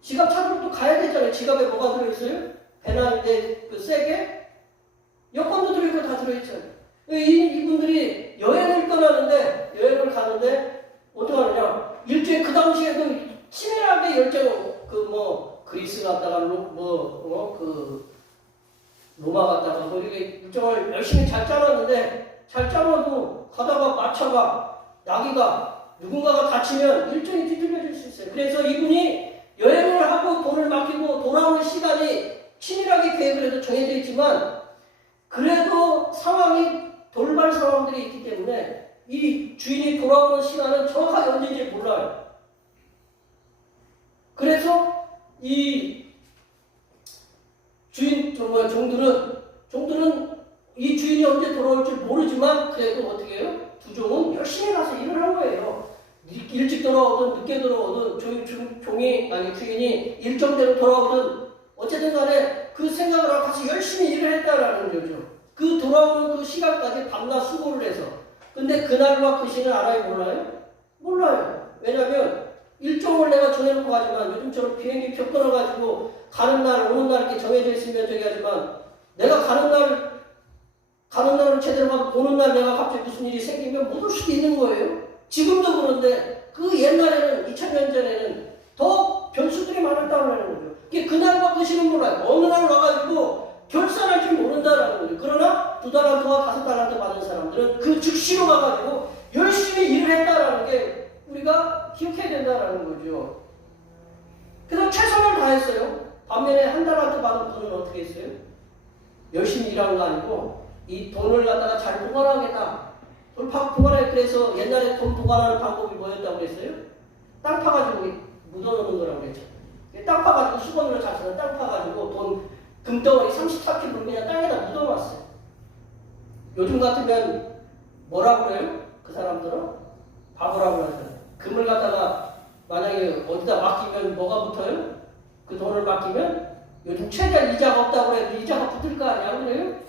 지갑 찾으러 또 가야 되잖아요. 지갑에 뭐가 들어있어요? 배낭인데 세게? 여권도 들어있고 다 들어있잖아요. 이분들이 여행을 가는데 어떻게 하느냐? 일주일 그 당시에도 치밀하게 열정 그리스 갔다가 로마 갔다가 이렇게 일정을 열심히 잘 짜놨는데 잘 짜놔도 가다가 마차가 나귀가 누군가가 다치면 일정이 뒤틀려질 수 있어요. 그래서 이분이 여행을 하고 돈을 맡기고 돌아오는 시간이 치밀하게 계획을 해도 정해져 있지만 그래도 돌발 상황들이 있기 때문에 이 주인이 돌아오는 시간은 정확하게 언제인지 몰라요. 그래서 이 종들은 이 주인이 언제 돌아올 줄 모르지만 그래도 어떻게 해요? 두 종은 열심히 가서 일을 한 거예요. 일찍 돌아오든 늦게 돌아오든 주인이 일정대로 돌아오든 어쨌든 간에 그 생각을 하고 가서 열심히 일을 했다라는 거죠. 그 돌아오는 그 시간까지 밤낮 수고를 해서. 근데 그날과 그 시는 알아요? 몰라요? 몰라요. 왜냐면 일정을 내가 정해놓고 가지만 요즘처럼 비행기표 끊어가지고 가는 날 오는 날 이렇게 정해져 있으면 저기 하지만 내가 가는 날은 제대로 가고 오는 날 내가 갑자기 무슨 일이 생기면 못 올 수도 있는 거예요. 지금도 그런데 그 옛날에는 2000년 전에는 더 변수들이 많았다는 거죠. 그날과 그 시는 몰라요. 어느 날 와가지고 결산할 줄 모른다라는 거죠. 그러나 2달란트와 5달란트 받은 사람들은 그 즉시로 가가지고 열심히 일을 했다라는 게 우리가 기억해야 된다라는 거죠. 그래서 최선을 다했어요. 반면에 1달란트 받은 분은 어떻게 했어요? 열심히 일한 거 아니고 이 돈을 갖다가 잘 보관하겠다. 돈 보관해. 그래서 옛날에 돈 보관하는 방법이 뭐였다고 그랬어요? 땅 파가지고 묻어놓는 거라고 그랬죠. 땅 파가지고 수건으로 잡서서 땅 파가지고 돈 금덩어리 34kg 그냥 땅에다 묻어놨어요. 요즘 같으면 뭐라고 그래요? 그 사람들은 바보라고 하잖아요. 금을 갖다가 만약에 어디다 맡기면 뭐가 붙어요? 그 돈을 맡기면 요즘 최대 이자가 없다고 해도 이자가 붙을 거 아니야, 그래요?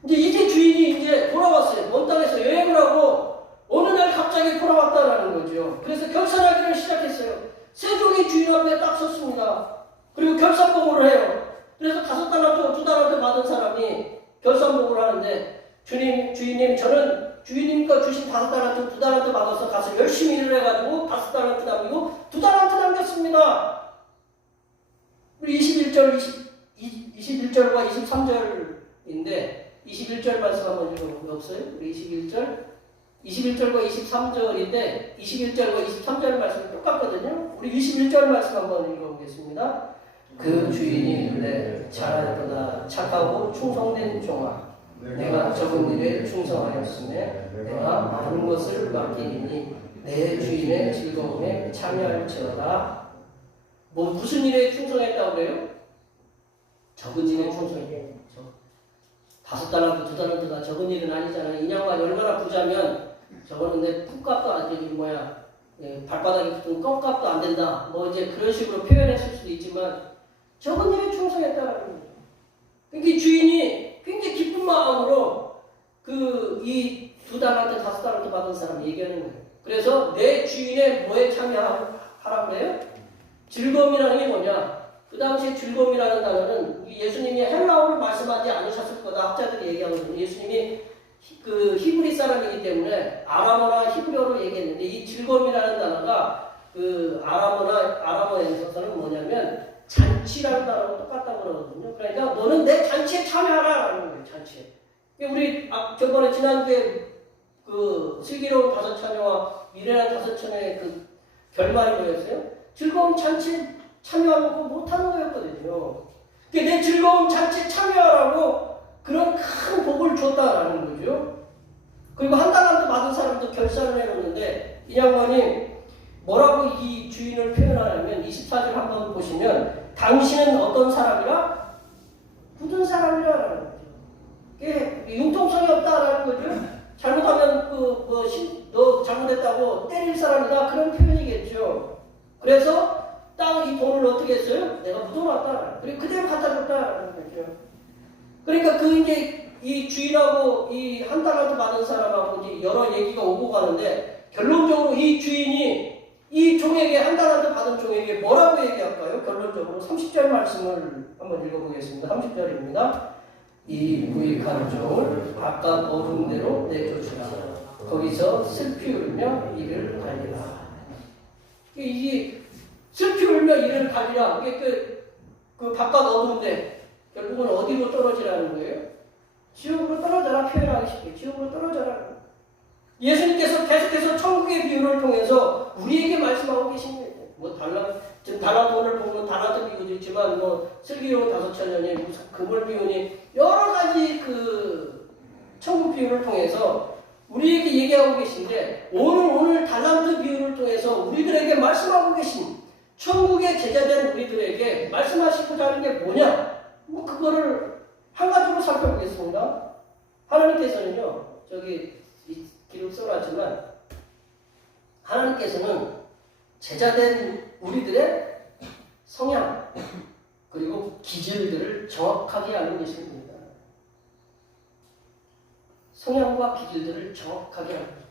근데 이제 주인이 이제 돌아왔어요. 먼 땅에서 여행을 하고 어느 날 갑자기 돌아왔다라는 거죠. 그래서 결산하기를 시작했어요. 세종이 주인 앞에 딱 섰습니다. 그리고 결산보고를 해요. 그래서 5달란트, 2달란트 받은 사람이 결산보고를 하는데 주인님, 저는 주인님과 주신 5달란트, 2달란트 받아서 가서 열심히 일을 해가지고 5달란트 남기고 2달란트 남겼습니다. 우리 21절과 23절인데 21절 말씀 한번 읽어보면 없어요? 우리 21절과 23절인데 21절과 23절 말씀이 똑같거든요. 우리 21절 말씀 한번 읽어보겠습니다. 그 주인이 이르되 잘하였도다 착하고 충성된 종아 내가 적은 일에 충성하였으며 내가 많은 것을 맡기니 내 주인의 즐거움에 참여할지어다. 무슨 일에 충성했다고 그래요? 적은 일에 충성했대요. 5달란트, 2달란트가 적은 일은 아니잖아요. 인양반이 얼마나 부자면 저거는 내 풋값도 안 되지 발바닥에 붙은 껌값도 안 된다. 이제 그런 식으로 표현했을 수도 있지만 적은 일에 충성했다라는 거죠. 그러니까 주인이 굉장히 기쁜 마음으로 이 2달란트, 5달란트 받은 사람 얘기하는 거예요. 그래서 내 주인의 뭐에 참여하라고 그래요? 즐거움이라는 게 뭐냐? 그 당시에 즐거움이라는 단어는 예수님이 헬라어를 말씀하지 않으셨을 거다 학자들이 얘기하거든요. 예수님이 그 히브리 사람이기 때문에 아람어나 히브리어로 얘기했는데 이 즐거움이라는 단어가 그 아람어에 있어서는 뭐냐면 잔치라는 단어랑 똑같다고 그러거든요. 그러니까 너는 내 잔치에 참여하라라는 거예요. 잔치에. 우리 저번에 지난주에 그 슬기로운 5처녀와 미련한 5처녀의 그 결말이 뭐였어요? 즐거운 잔치에 참여하고 못하는 거였거든요. 내 즐거운 잔치에 참여하라고 그런 큰 복을 줬다라는 거죠. 그리고 1달란트 받은 사람도 결산을 해놓는데 이 양반이 뭐라고 이 주인을 표현하냐면 24절 한번 보시면 당신은 어떤 사람이라? 굳은 사람이라는 거죠. 이게 융통성이 없다라는 거죠. 잘못하면 너 잘못했다고 때릴 사람이다 그런 표현이겠죠. 그래서 이 돈을 어떻게 했어요? 내가 묻어놨다. 그리고 그대로 갖다 줬다라는 거죠. 그러니까 이제 이 주인하고 이 1달란트 받은 사람하고 이제 여러 얘기가 오고 가는데 결론적으로 이 주인이 이 종에게 1달란트 받은 종에게 뭐라고 얘기할까요? 결론적으로 30절 말씀을 한번 읽어보겠습니다. 30절입니다. 이 부익한 종을 바깥 어둠대로 내쫓으라. 거기서 슬피 울며 이를 달리라. 이 슬피 울며 이를 달리라. 이게 그 바깥 어두운데 결국은 어디로 떨어지라는 거예요? 지옥으로 떨어져라. 표현하기 쉽게 지옥으로 떨어져라. 예수님께서 계속해서 천국의 비유를 통해서 우리에게 말씀하고 계십니다. 지금 달란트 오늘 보면 달란트 비유도 있지만 슬기로운 5처녀니 무슨 그물 비유니 여러 가지 그 천국 비유를 통해서 우리에게 얘기하고 계신데 오늘 달란트 비유를 통해서 우리들에게 말씀하고 계신 천국의 제자된 우리들에게 말씀하시고자 하는 게 뭐냐? 그거를 한 가지로 살펴보겠습니다. 하나님께서는요, 기록 써놨지만, 하나님께서는 제자된 우리들의 성향, 그리고 기질들을 정확하게 알고 계십니다. 성향과 기질들을 정확하게 알고 계십니다.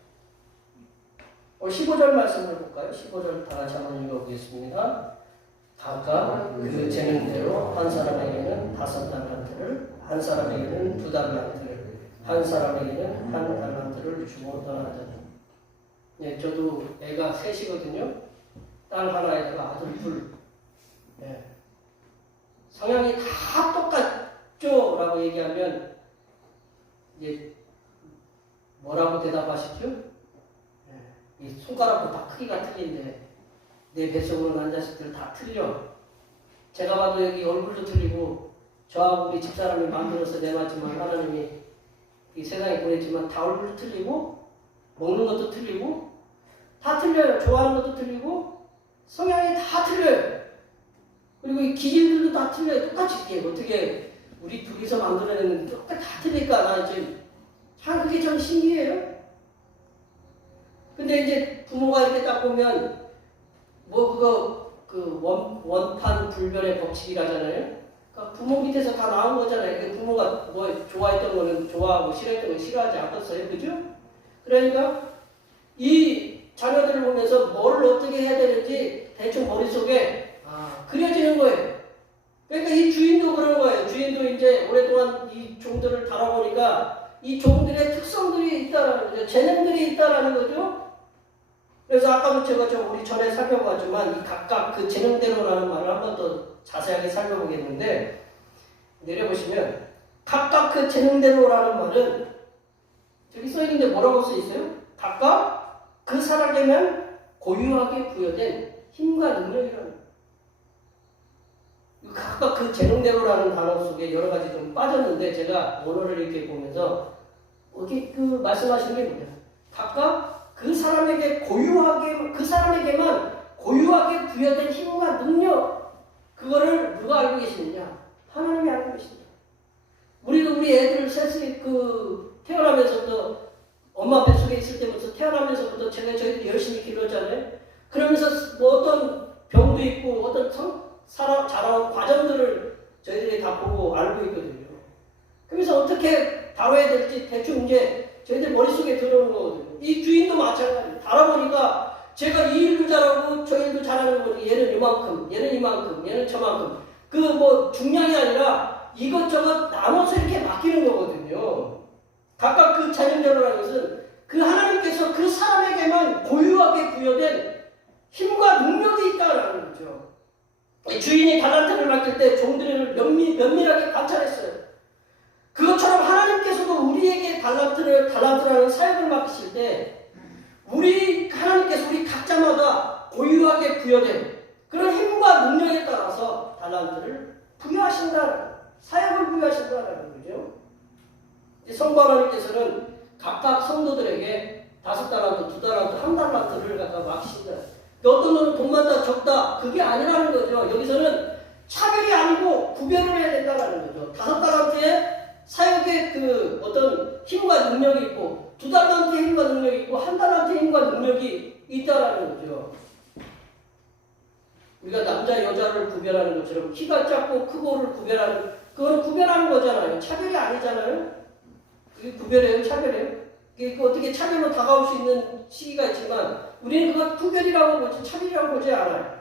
15절 말씀을 볼까요? 15절 다 같이 한번 읽어보겠습니다. 각각 그 재능대로 한 사람에게는 5달란트를, 한 사람에게는 2달란트를, 한 사람에게는 1달란트를 주고 떠나더니 예, 저도 애가 셋이거든요. 딸 하나에다가 아들 둘. 예. 성향이 다 똑같죠? 라고 얘기하면 이제 뭐라고 대답하시죠? 예. 이 손가락도 다 크기가 틀린데 내 뱃속으로 난 자식들 다 틀려. 제가 봐도 여기 얼굴도 틀리고 저하고 우리 집사람이 만들어서 내놨지만 하나님이 이 세상에 보냈지만 다 얼굴도 틀리고 먹는 것도 틀리고 다 틀려요. 좋아하는 것도 틀리고 성향이 다 틀려요. 그리고 이 기질들도 다 틀려요. 똑같이 이게 어떻게 우리 둘이서 만들어냈는데 똑같이 다 틀릴까? 나 이제 참 그게 참 신기해요. 근데 이제 부모가 이렇게 딱 보면 뭐 그거 그 원판 불변의 법칙이라잖아요. 그러니까 부모 밑에서 다 나온 거잖아요. 그 부모가 뭐 좋아했던 거는 좋아하고 싫어했던 건 싫어하지 않겠어요, 그죠? 그러니까 이 자녀들을 보면서 뭘 어떻게 해야 되는지 대충 머릿속에 그려지는 거예요. 그러니까 이 주인도 그런 거예요. 주인도 이제 오랫동안 이 종들을 다뤄보니까 이 종들의 특성들이 있다라는 거죠. 재능들이 있다라는 거죠. 그래서 아까도 제가 우리 전에 살펴봤지만 이 각각 그 재능대로라는 말을 한 번 더 자세하게 살펴보겠는데 내려보시면 각각 그 재능대로라는 말은 저기 써있는데 뭐라고 써있어요? 각각 그 사람에게만 고유하게 부여된 힘과 능력이라는 거예요. 각각 그 재능대로라는 단어 속에 여러 가지 좀 빠졌는데 제가 원어를 이렇게 보면서 어디 그 말씀하시는 게 뭐냐? 각각 그 사람에게 그 사람에게만 고유하게 부여된 힘과 능력, 그거를 누가 알고 계시느냐? 하나님이 알고 계십니다. 우리도 우리 애들 셋이 태어나면서부터 엄마 뱃속에 있을 때부터 태어나면서부터 저희들이 열심히 길렀잖아요. 그러면서 뭐 어떤 병도 있고 어떤 자라온 과정들을 저희들이 다 보고 알고 있거든요. 그래서 어떻게 다뤄야 될지 대충 이제 저희들 머릿속에 들어오는 거거든요. 이 주인도 마찬가지예요. 다뤄보니까 제가 이 일도 잘하고 저 일도 잘하는 거지. 얘는 이만큼, 얘는 이만큼, 얘는 저만큼. 그 뭐 중량이 아니라 이것저것 나눠서 이렇게 맡기는 거거든요. 각각 그 자녀들이라는 것은 그 하나님께서 그 사람에게만 고유하게 부여된 힘과 능력이 있다는 거죠. 주인이 달란트를 맡길 때 종들을 면밀하게 관찰했어요. 그것처럼 하나님께서도 우리에게 달란트라는 사역을 맡기실 때 하나님께서 우리 각자마다 고유하게 부여된 그런 힘과 능력에 따라서 달란트를 부여하신다는, 사역을 부여하신다는 거죠. 성부 하나님께서는 각각 성도들에게 5달란트, 2달란트, 1달란트를 갖다 맡기신다. 어떤 놈은 돈만 다 적다. 그게 아니라는 거죠. 여기서는 차별이 아니고 구별을 해야 된다는 거죠. 5달란트에 사역의 그 어떤 힘과 능력이 있고 2달란트의 힘과 능력이 있고 1달란트의 힘과 능력이 있다라는 거죠. 우리가 남자 여자를 구별하는 것처럼 키가 작고 크고를 구별하는, 그거는 구별하는 거잖아요. 차별이 아니잖아요. 그게 구별해요? 차별해요? 그게 어떻게 차별로 다가올 수 있는 시기가 있지만 우리는 그걸 구별이라고 보지 차별이라고 보지 않아요.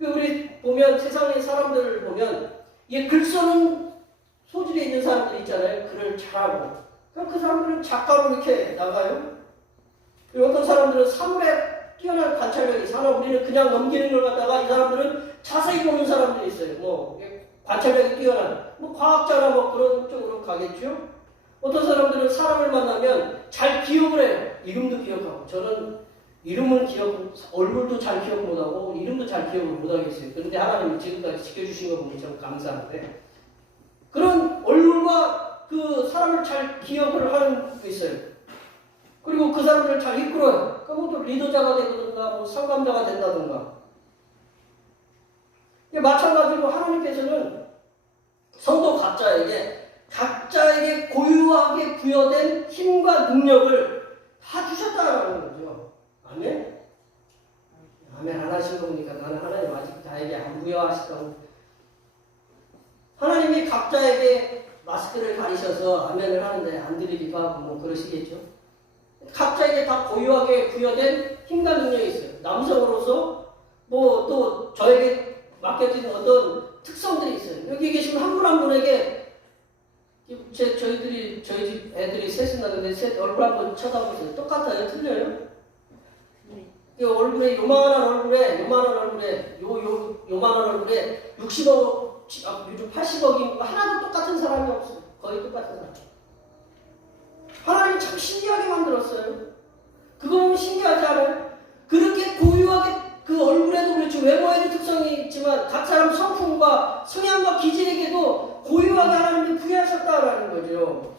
우리 보면 세상의 사람들을 보면 글 쓰는 소질이 있는 사람들 있잖아요. 글을 잘하고. 그럼 그 사람들은 작가로 이렇게 나가요. 그리고 어떤 사람들은 사물에 뛰어난 관찰력이 있어. 우리는 그냥 넘기는 걸 갖다가 이 사람들은 자세히 보는 사람들이 있어요. 뭐 관찰력이 뛰어난 과학자나 그런 쪽으로 가겠죠. 어떤 사람들은 사람을 만나면 잘 기억을 해요. 이름도 기억하고. 저는 이름은 얼굴도 잘 기억 못하고 이름도 잘 기억을 못하겠어요. 그런데 하나님이 지금까지 지켜주신 거 보니 참 감사한데 그런 얼굴과 그 사람을 잘 기억을 하는 게 있어요. 그리고 그 사람들을 잘 이끌어요. 그럼 또 리더자가 되든가 상감자가 된다든가. 마찬가지로 하나님께서는 성도 각자에게 고유하게 부여된 힘과 능력을 다 주셨다는 거죠. 아멘? 아멘 안 하신 거 보니까 나는 하나님 아직 나에게 안 부여하시다고. 하나님이 각자에게 마스크를 가리셔서 아멘을 하는데 안 들리기도 하고 그러시겠죠. 각자에게 다 고유하게 부여된 힘과 능력이 있어요. 남성으로서 또 저에게 맡겨진 어떤 특성들이 있어요. 여기 계신 한 분 한 분에게 저희 집 애들이 셋이 나는데 얼굴 한번 쳐다보세요. 똑같아요? 틀려요? 이 얼굴에 요만한 얼굴에 요만한 얼굴에 60억, 요즘 80억이 하나도 똑같은 사람이 없어요. 거의 똑같은 사람. 하나님이 참 신기하게 만들었어요. 그거 보면 신기하지 않아요? 그렇게 고유하게 그 얼굴에도 그렇죠. 외모에도 특성이 있지만 각 사람 성품과 성향과 기질에게도 고유하게 하나님이 부여하셨다라는 거죠.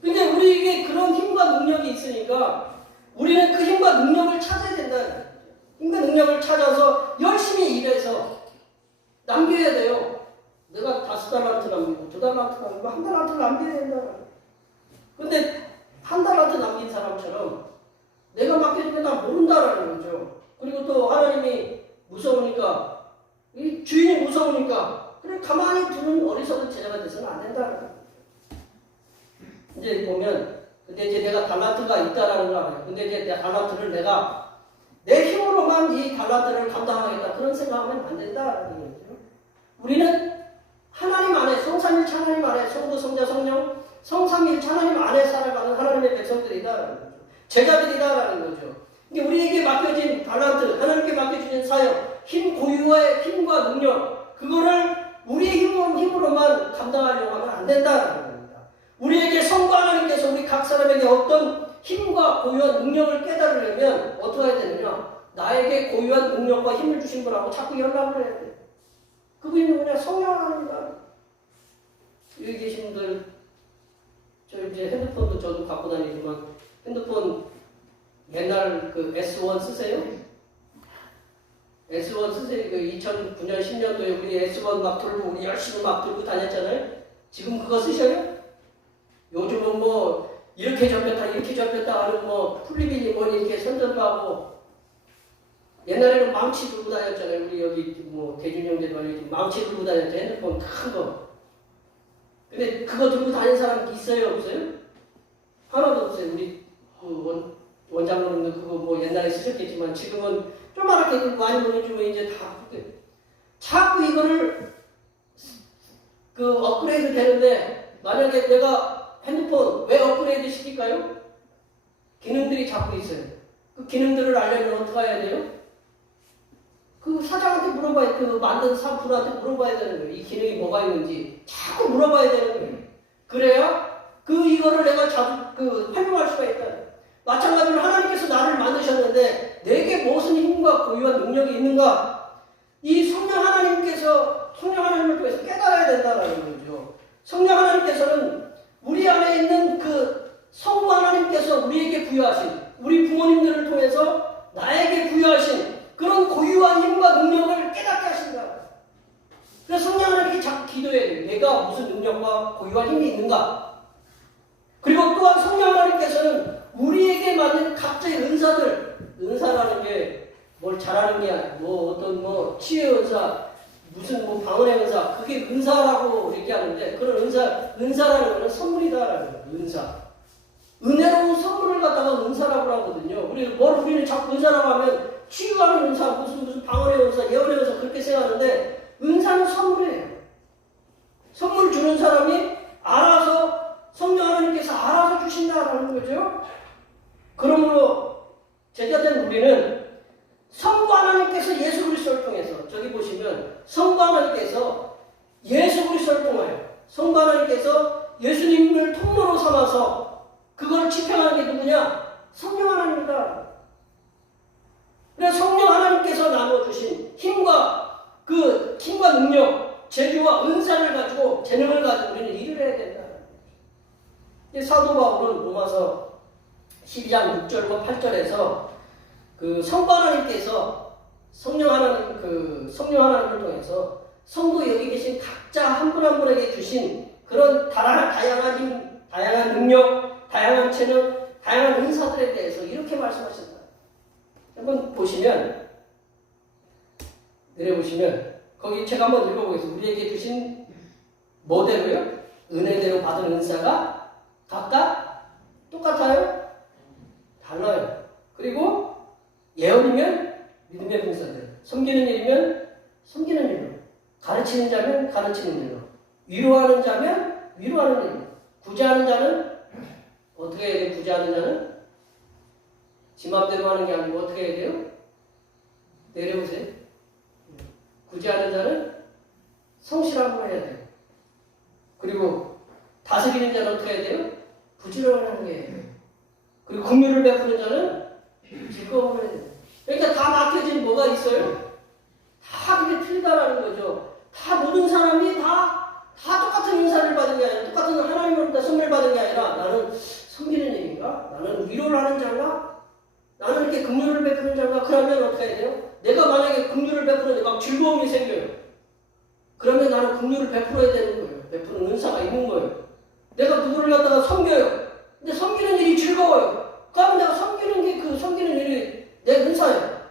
근데 우리에게 그런 힘과 능력이 있으니까 우리는 그 힘과 능력을 찾아야 된다. 힘과 능력을 찾아서 열심히 일해서 남겨야 돼요. 내가 5달란트 남기고 2달란트 남기고 1달란트 남겨야 된다. 근데 1달란트 남긴 사람처럼 내가 맡겨준 게 나 모른다라는 거죠. 그리고 또 하나님이 무서우니까, 이 주인이 무서우니까, 그래, 가만히 두는 어리석은 제자가 돼서는 안 된다는 거예요. 이제 보면, 근데 이제 내가 달란트가 있다라는 거 알아요. 근데 이제 내 달란트를 내가 내 힘으로만 이 달란트를 감당하겠다. 그런 생각하면 안 된다라는 거죠. 우리는 하나님 안에, 성삼일체 하나님 안에, 성부, 성자, 성령, 성삼일체 하나님 안에 살아가는 하나님의 백성들이다라는 거죠. 제자들이다라는 거죠. 우리에게 맡겨진 달란트, 하나님께 맡겨주신 사역, 힘 고유의 힘과 능력, 그거를 우리의 힘으로만 감당하려고 하면 안 된다는 겁니다. 우리에게 성부 하나님께서 우리 각 사람에게 어떤 힘과 고유한 능력을 깨달으려면 어떻게 해야 되느냐? 나에게 고유한 능력과 힘을 주신 분하고 자꾸 연락을 해야 돼. 그분이 누구냐? 성령 하나님입니다. 여기 계신 분들, 저 이제 핸드폰도 저도 갖고 다니지만 핸드폰 옛날 그 S1 쓰세요? S1 쓰세요? 그 2009년, 10년도에 우리 S1 막 들고 우리 열심히 막 들고 다녔잖아요? 지금 그거 쓰셔요? 요즘은 뭐 이렇게 접혔다 하는 뭐 플리빌리 뭐 이렇게 선전도 하고 옛날에는 망치 들고 다녔잖아요. 우리 여기 뭐 대준형제도 아니고 망치 들고 다녔죠. 핸드폰 큰 거. 근데 그거 들고 다니는 사람 있어요? 없어요? 하나도 없어요. 우리 그 원장님은 그거 뭐 옛날에 쓰셨겠지만 지금은 조그맣게 들고 많이 보내주면 이제 다 자꾸 이거를 그 업그레이드 되는데 만약에 내가 핸드폰 왜 업그레이드 시킬까요? 기능들이 자꾸 있어요. 그 기능들을 알려면 어떻게 해야 돼요? 그 사장한테 물어봐야, 그 만든 사람한테 물어봐야 되는 거예요. 이 기능이 뭐가 있는지 자꾸 물어봐야 되는 거예요. 그래야 이거를 내가 자주 활용할 수가 있다. 마찬가지로 하나님께서 나를 만드셨는데 내게 무슨 힘과 고유한 능력이 있는가? 이 성령 하나님을 통해서 깨달아야 된다는 거죠. 성령 하나님께서는 우리 안에 있는 그 성부 하나님께서 우리에게 부여하신, 우리 부모님들을 통해서 나에게 부여하신 그런 고유한 힘과 능력을 깨닫게 하신다. 그래서 성령 하나님께 자꾸 기도해야 돼요. 내가 무슨 능력과 고유한 힘이 있는가? 그리고 또한 성령 하나님께서는 우리에게 맞는 각자의 은사라는 게 뭘 잘하는 게 아니고 어떤 치유 은사, 무슨 방언의 은사, 그게 은사라고 얘기하는데 그런 은사라는 것은 선물이다라는 거예요. 은사. 은혜로운 선물을 갖다가 은사라고 하거든요. 우리는 자꾸 은사라고 하면 치유하는 은사, 무슨 방언의 은사, 예언의 은사 그렇게 생각하는데 은사는 선물이에요. 선물 주는 사람이 알아서 성령 하나님께서 알아서 주신다라는 거죠. 그러므로 제자된 우리는 성부 하나님께서 예수 그리스도를 통해서 저기 보시면 성부 하나님께서 예수 그리스도를 통하여 성부 하나님께서 예수님을 통로로 삼아서 그걸 집행하는 게 누구냐? 성령 하나님이다. 그래서 성령 하나님께서 나눠주신 힘과 능력, 재주와 은사를 가지고 재능을 가지고 우리는 일을 해야 된다. 사도 바울은 로마서 12장 6절과 8절에서 성부 하나님께서 성령 하나님을 통해서 성도 여기 계신 각자 한 분 한 분에게 주신 그런 다양한 힘, 다양한 능력, 다양한 재능, 다양한 은사들에 대해서 이렇게 말씀하신다. 한번 내려보시면 거기 제가 한번 읽어보겠습니다. 우리에게 주신 뭐대로요? 은혜대로 받은 은사가 각각 똑같아요? 달라요. 그리고 예언이면 믿음의 분사들, 섬기는 일이면 섬기는 일로, 가르치는 자면 가르치는 일로, 위로하는 자면 위로하는 일로, 구제하는 자는 어떻게 해야 돼요? 구제하는 자는 지 맘대로 하는 게 아니고 어떻게 해야 돼요? 내려보세요. 구제하는 자는 성실함을 해야 돼요. 그리고 다스리는 자는 어떻게 해야 돼요? 부지런하게 해야 돼요. 그리고 긍휼을 베푸는 자는 즐거움을 해야 돼요. 그러니까 다 막혀진 뭐가 있어요? 다 그게 틀리다라는 거죠. 다 모든 사람이 다 똑같은 인사를 받은 게 아니라 똑같은 하나님으로부터 선물 받은 게 아니라 나는 섬기는 일인가? 나는 위로를 하는 자인가? 나는 이렇게 긍휼을 베푸는 자인가? 그러면 어떻게 해야 돼요? 내가 만약에 긍휼을 베푸는데 막 즐거움이 생겨요. 그러면 나는 긍휼을 베풀어야 되는 거예요. 베푸는 은사가 있는 거예요. 내가 누구를 갖다가 섬겨요. 근데 섬기는 일이 즐거워요. 그러면 내가 섬기는 일이 내 은사예요.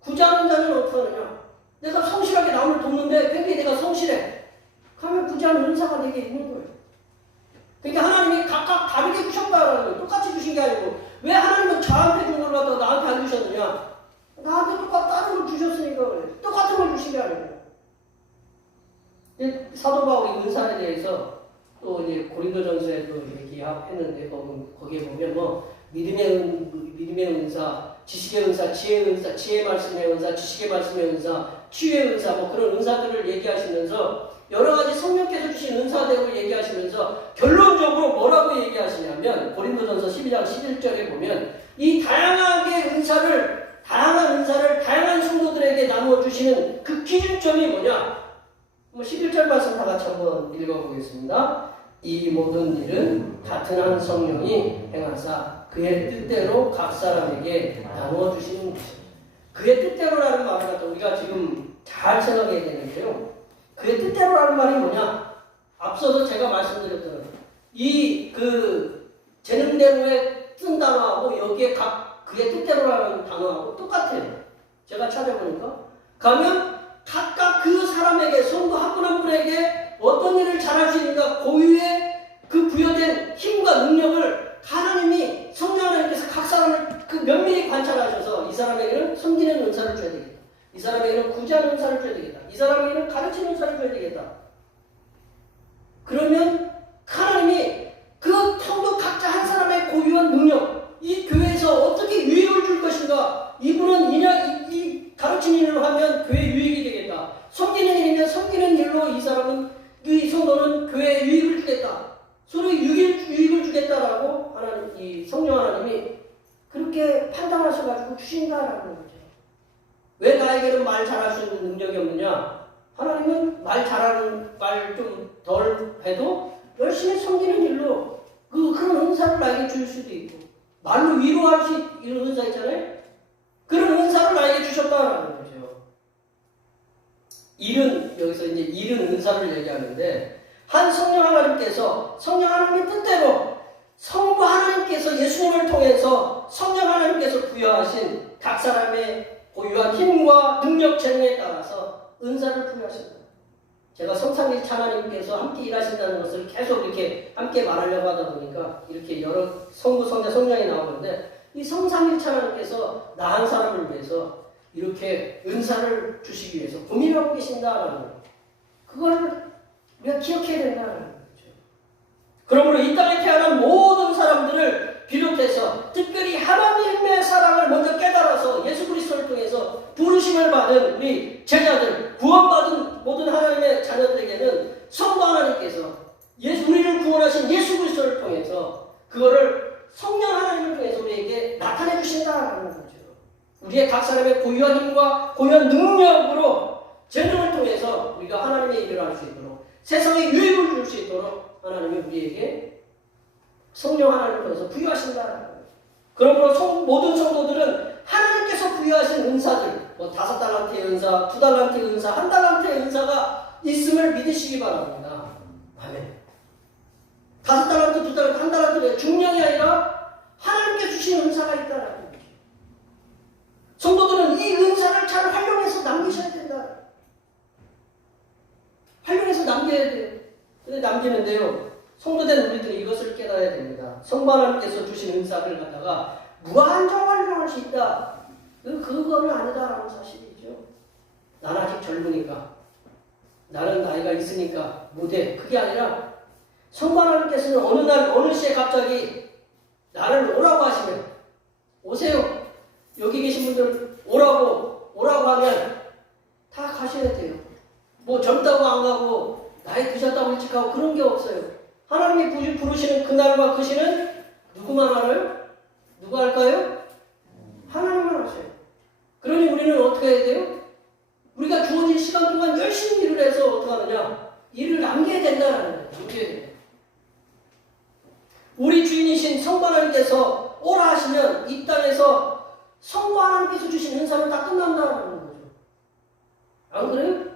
구제하는 자는 어떻게 하느냐? 내가 성실하게 남을 돕는데 굉장히 내가 성실해. 그러면 구제하는 은사가 내게 있는 거예요. 그러니까 하나님이 각각 다르게 주셨다는 거예요. 똑같이 주신 게 아니고 왜 하나님은 저한테 준 걸 갖다가 나한테 안 주셨느냐? 나한테 다른 걸 주셨으니까 그래. 똑같은 걸 주신 게 아니고. 사도 바울이 은사에 대해서 또 이제 고린도전서에도 얘기했는데 거기에 보면 뭐 믿음의 은사, 지식의 은사, 지혜의 은사, 지혜 말씀의 은사, 지식의 말씀의 은사, 치유의 은사 뭐 그런 은사들을 얘기하시면서 여러 가지 성령께서 주신 은사들을 얘기하시면서 결론적으로 뭐라고 얘기하시냐면 고린도전서 12장 11절에 보면 이 다양한 은사를 다양한 성도들에게 나누어 주시는 그 기준점이 뭐냐? 11절 말씀 다 같이 한번 읽어보겠습니다. 이 모든 일은 같은 한 성령이 행하사 그의 뜻대로 각 사람에게 나누어 주시는 것입니다. 그의 뜻대로라는 말을 갖다 우리가 지금 잘 생각해야 되는데요. 그의 뜻대로라는 말이 뭐냐? 앞서서 제가 말씀드렸던 이 재능대로의 쓴 단어하고 여기에 그의 뜻대로라는 단어하고 똑같아요. 제가 찾아보니까 가면 각각 그 사람에게 성도 한 분 한 분에게 어떤 일을 잘할 수 있는가 고유의 그 부여된 힘과 능력을 하나님이 성령 하나님께서 각 사람을 면밀히 관찰하셔서 이 사람에게는 섬기는 은사를 줘야 되겠다. 이 사람에게는 구제하는 은사를 줘야 되겠다. 이 사람에게는 가르치는 은사를 줘야 되겠다. 그러면 하나님이 그 성도 각자 한 사람의 고유한 능력, 이 교회에서 어떻게 유익을 줄 것인가? 이분은 이 가르치는 일로 하면 교회 유익이 되겠다. 섬기는 일이면 섬기는 일로 이 성도는 교회에 유익을 주겠다. 서로 유익을 주겠다라고 하나님, 이 성령 하나님이 그렇게 판단하셔가지고 주신다라는 거죠. 왜 나에게는 말 잘할 수 있는 능력이 없느냐? 하나님은 말 좀 덜 해도 열심히 섬기는 일로 그런 은사를 나에게 줄 수도 있고 말로 위로할 수 있는 은사 있잖아요. 그런 은사를 나에게 주셨다라는 거죠. 여기서 이제 일은 은사를 얘기하는데 한 성령 하나님께서 성령 하나님의 뜻대로 성부 하나님께서 예수님을 통해서 성령 하나님께서 부여하신 각 사람의 고유한 힘과 능력 재능에 따라서 은사를 부여하신다. 제가 성삼일체 하나님께서 함께 일하신다는 것을 계속 이렇게 함께 말하려고 하다 보니까 이렇게 여러 성부, 성자, 성령이 나오는데 이 성삼일체 하나님께서 나 한 사람을 위해서 이렇게 은사를 주시기 위해서 고민하고 계신다라는 거예요. 그걸 우리가 기억해야 된다는 거죠. 그러므로 이 땅에 태어난 모든 사람들을 비롯해서 특별히 하나님의 사랑을 먼저 깨달아서 예수 그리스도를 통해서 부르심을 받은 우리 제자들, 구원받은 모든 하나님의 자녀들에게는 성부 하나님께서 우리를 구원하신 예수 그리스도를 통해서 그거를 성령 하나님을 통해서 우리에게 나타내 주신다라는 거죠. 우리의 각 사람의 고유한 힘과 고유한 능력으로 재능을 통해서 우리가 하나님의 일을 할 수 있도록 세상에 유익을 줄 수 있도록 하나님이 우리에게 성령 하나님을 통해서 부여하신다라는 거예요. 그러므로 모든 성도들은 하나님께서 부여하신 은사들, 5달란트의 은사, 2달란트의 은사, 1달란트의 은사가 있음을 믿으시기 바랍니다. 아멘. 5달란트, 2달란트, 1달란트의 중량이 아니라 하나님께 주신 은사가 있다라는 거죠. 성도들은 이 은사를 잘 활용해서 남기셔야 된다. 활용해서 남겨야 돼요. 근데 남기는데요. 성도된 우리들이 이것을 깨달아야 됩니다. 성부 하나님께서 주신 은사를 갖다가 무한정 활용할 수 있다. 그거는 아니다라는 사실이죠. 나는 아직 젊으니까, 나는 나이가 있으니까 못해. 그게 아니라 성부 하나님께서는 어느 시에 갑자기 나를 오라고 하시면 오세요. 여기 계신 분들 오라고 오라고 하면 다 가셔야 돼요. 뭐 젊다고 안 가고 나이 드셨다고 일찍 가고 그런 게 없어요. 하나님이 부르시는 그날과 그 시는 누구만 알아요? 누가 할까요? 하나님만 하셔요. 그러니 우리는 어떻게 해야 돼요? 우리가 주어진 시간 동안 열심히 일을 해서 어떻게 하느냐? 일을 남겨야 된다는 거예요. 남겨야 돼요. 우리 주인이신 성부 하나님께서 오라 하시면 이 땅에서 성부 하나님께서 주신 은사는 다 끝난다는 거죠. 안 그래요?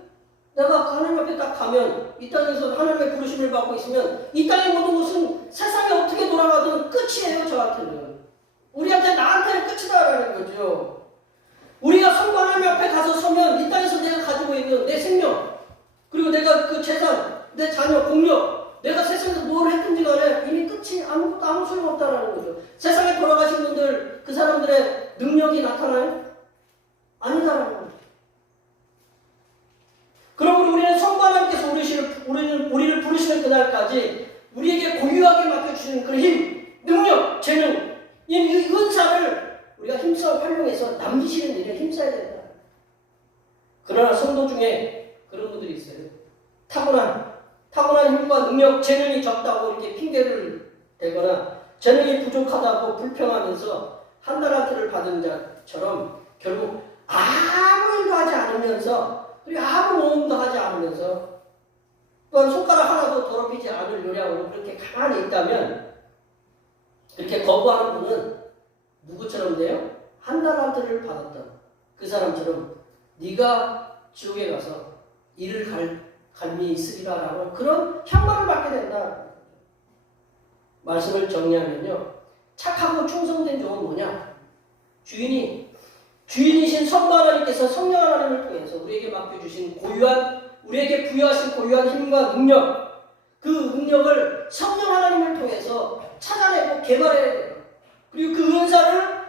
내가 하나님 앞에 딱 가면 이 땅에서 하나님의 부르심을 받고 있으면 이 땅의 모든 것은 세상이 어떻게 돌아가든 끝이에요. 저한테는. 우리한테 나한테는 끝이다라는 거죠. 우리가 성부 하나님 앞에 가서 서면 이 땅에서 내가 가지고 있는 내 생명 그리고 내가 그 재산, 내 자녀, 공력 내가 세상에서 뭘 했든지 간에 이미 끝이 아무것도 아무 소용없다라는 거죠. 세상에 돌아가신 분들 그 사람들의 능력이 나타나요? 아니다라는 거죠. 그러므로 우리는 성부 하나님께서 우리를 부르시는 그날까지 우리에게 고유하게 맡겨주시는 그 힘, 능력, 재능, 이 은사를 우리가 힘써 활용해서 남기시는 일에 힘써야 된다. 그러나 성도 중에 그런 분들이 있어요. 타고난 힘과 능력, 재능이 적다고 이렇게 핑계를 대거나 재능이 부족하다고 불평하면서 한 달란트를 받은 자처럼 결국 아무 일도 하지 않으면서 그리고 아무 모험도 하지 않으면서 또한 손가락 하나도 더럽히지 않을 요량으로 그렇게 가만히 있다면 그렇게 거부하는 분은 누구처럼 돼요? 한 달란트를 받았던 그 사람처럼 네가 지옥에 가서 이를 갈미 있으리라 라고 그런 형벌을 받게 된다. 말씀을 정리하면요. 착하고 충성된 종은 뭐냐? 주인이신 성부 하나님께서 성령 하나님을 통해서 우리에게 맡겨주신 우리에게 부여하신 고유한 힘과 능력, 그 능력을 성령 하나님을 통해서 찾아내고 개발해야 돼요. 그리고 그 은사를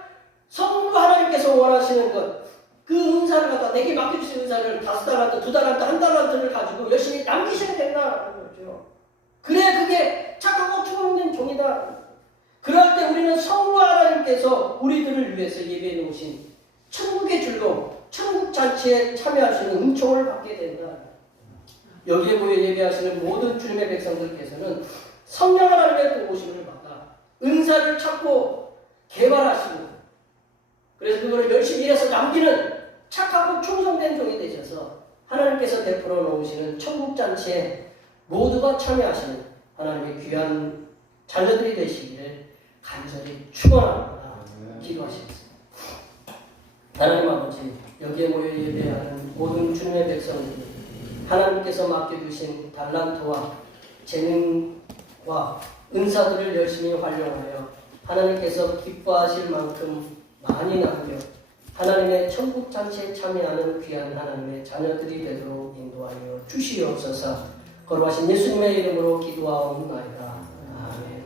성부 하나님께서 원하시는 것, 그 은사를 갖다 내게 맡겨주신 은사를 5달란트, 2달란트, 1달란트를 가지고 열심히 남기셔야 된다는 거죠. 그래 그게 착하고 충성된 종이다. 그럴 때 우리는 성부 하나님께서 우리들을 위해서 예배해 놓으신 천국의 즐거움, 천국 잔치에 참여하시는 은총을 받게 된다. 여기에 모여 예배하시는 모든 주님의 백성들께서는 성령 하나님의 도우심을 받아 은사를 찾고 개발하시고 그래서 그걸 열심히 일해서 남기는 착하고 충성된 종이 되셔서 하나님께서 베풀어 놓으시는 천국 잔치에 모두가 참여하시는 하나님의 귀한 자녀들이 되시기를 간절히 축원합니다. 기도하시겠습니다. 하나님 아버지, 여기에 모여 예배하는 모든 주님의 백성들, 하나님께서 맡겨주신 달란트와 재능과 은사들을 열심히 활용하여 하나님께서 기뻐하실 만큼 많이 남겨 하나님의 천국 잔치에 참여하는 귀한 하나님의 자녀들이 되도록 인도하여 주시옵소서. 거룩하신 예수님의 이름으로 기도하옵나이다. 아멘.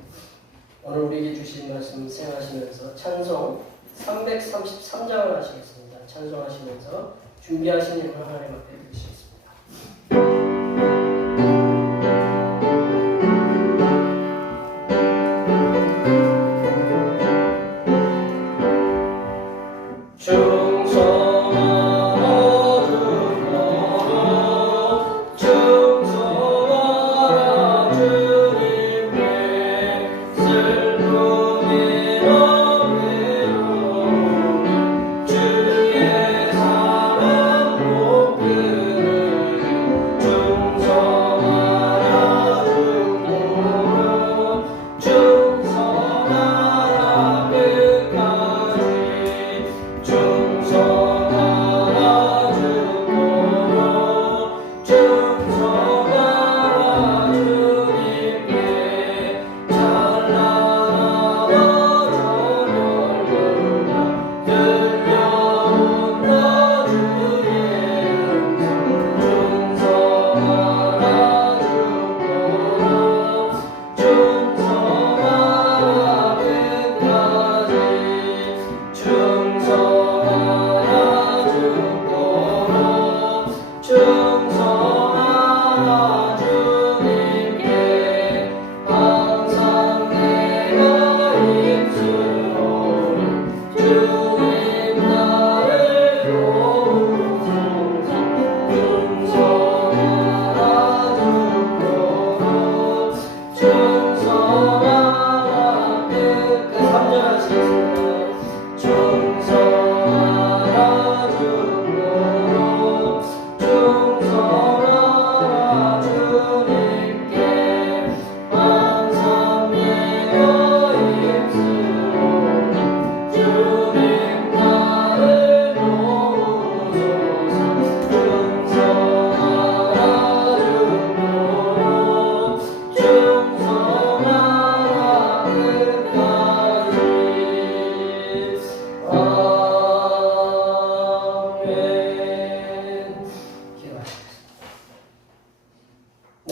오늘 우리에게 주신 말씀 생각하시면서 찬송 333장을 하시겠습니다. 찬송하시면서 준비하신 예물 하나님 앞에 드리시겠습니다. 주님 나를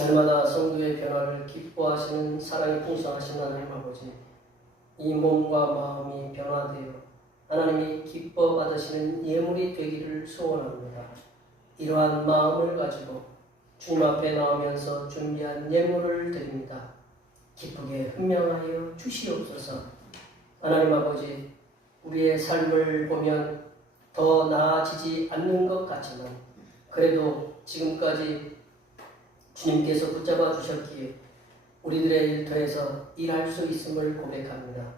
날마다 성도의 변화를 기뻐하시는 사랑이 풍성하신 하나님 아버지, 이 몸과 마음이 변화되어 하나님이 기뻐 받으시는 예물이 되기를 소원합니다. 이러한 마음을 가지고 주님 앞에 나오면서 준비한 예물을 드립니다. 기쁘게 흠명하여 주시옵소서. 하나님 아버지, 우리의 삶을 보면 더 나아지지 않는 것 같지만 그래도 지금까지 주님께서 붙잡아 주셨기에 우리들의 일터에서 일할 수 있음을 고백합니다.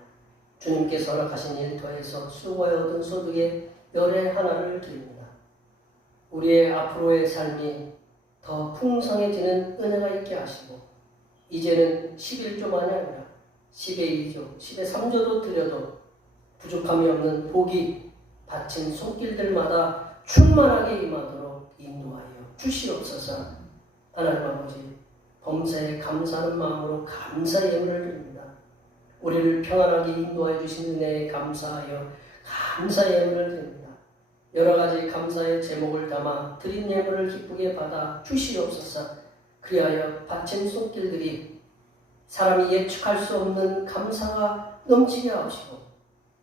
주님께서 허락하신 일터에서 수고해 얻은 소득의 열의 하나를 드립니다. 우리의 앞으로의 삶이 더 풍성해지는 은혜가 있게 하시고 이제는 11조만이 아니라 10의 2조, 10의 3조도 드려도 부족함이 없는 복이 바친 손길들마다 충만하게 임하도록 인도하여 주시옵소서. 하나님 아버지, 범사에 감사하는 마음으로 감사의 예물을 드립니다. 우리를 평안하게 인도하여 주신 은혜에 감사하여 감사의 예물을 드립니다. 여러 가지 감사의 제목을 담아 드린 예물을 기쁘게 받아 주시옵소서. 그리하여 바친 손길들이 사람이 예측할 수 없는 감사가 넘치게 하시고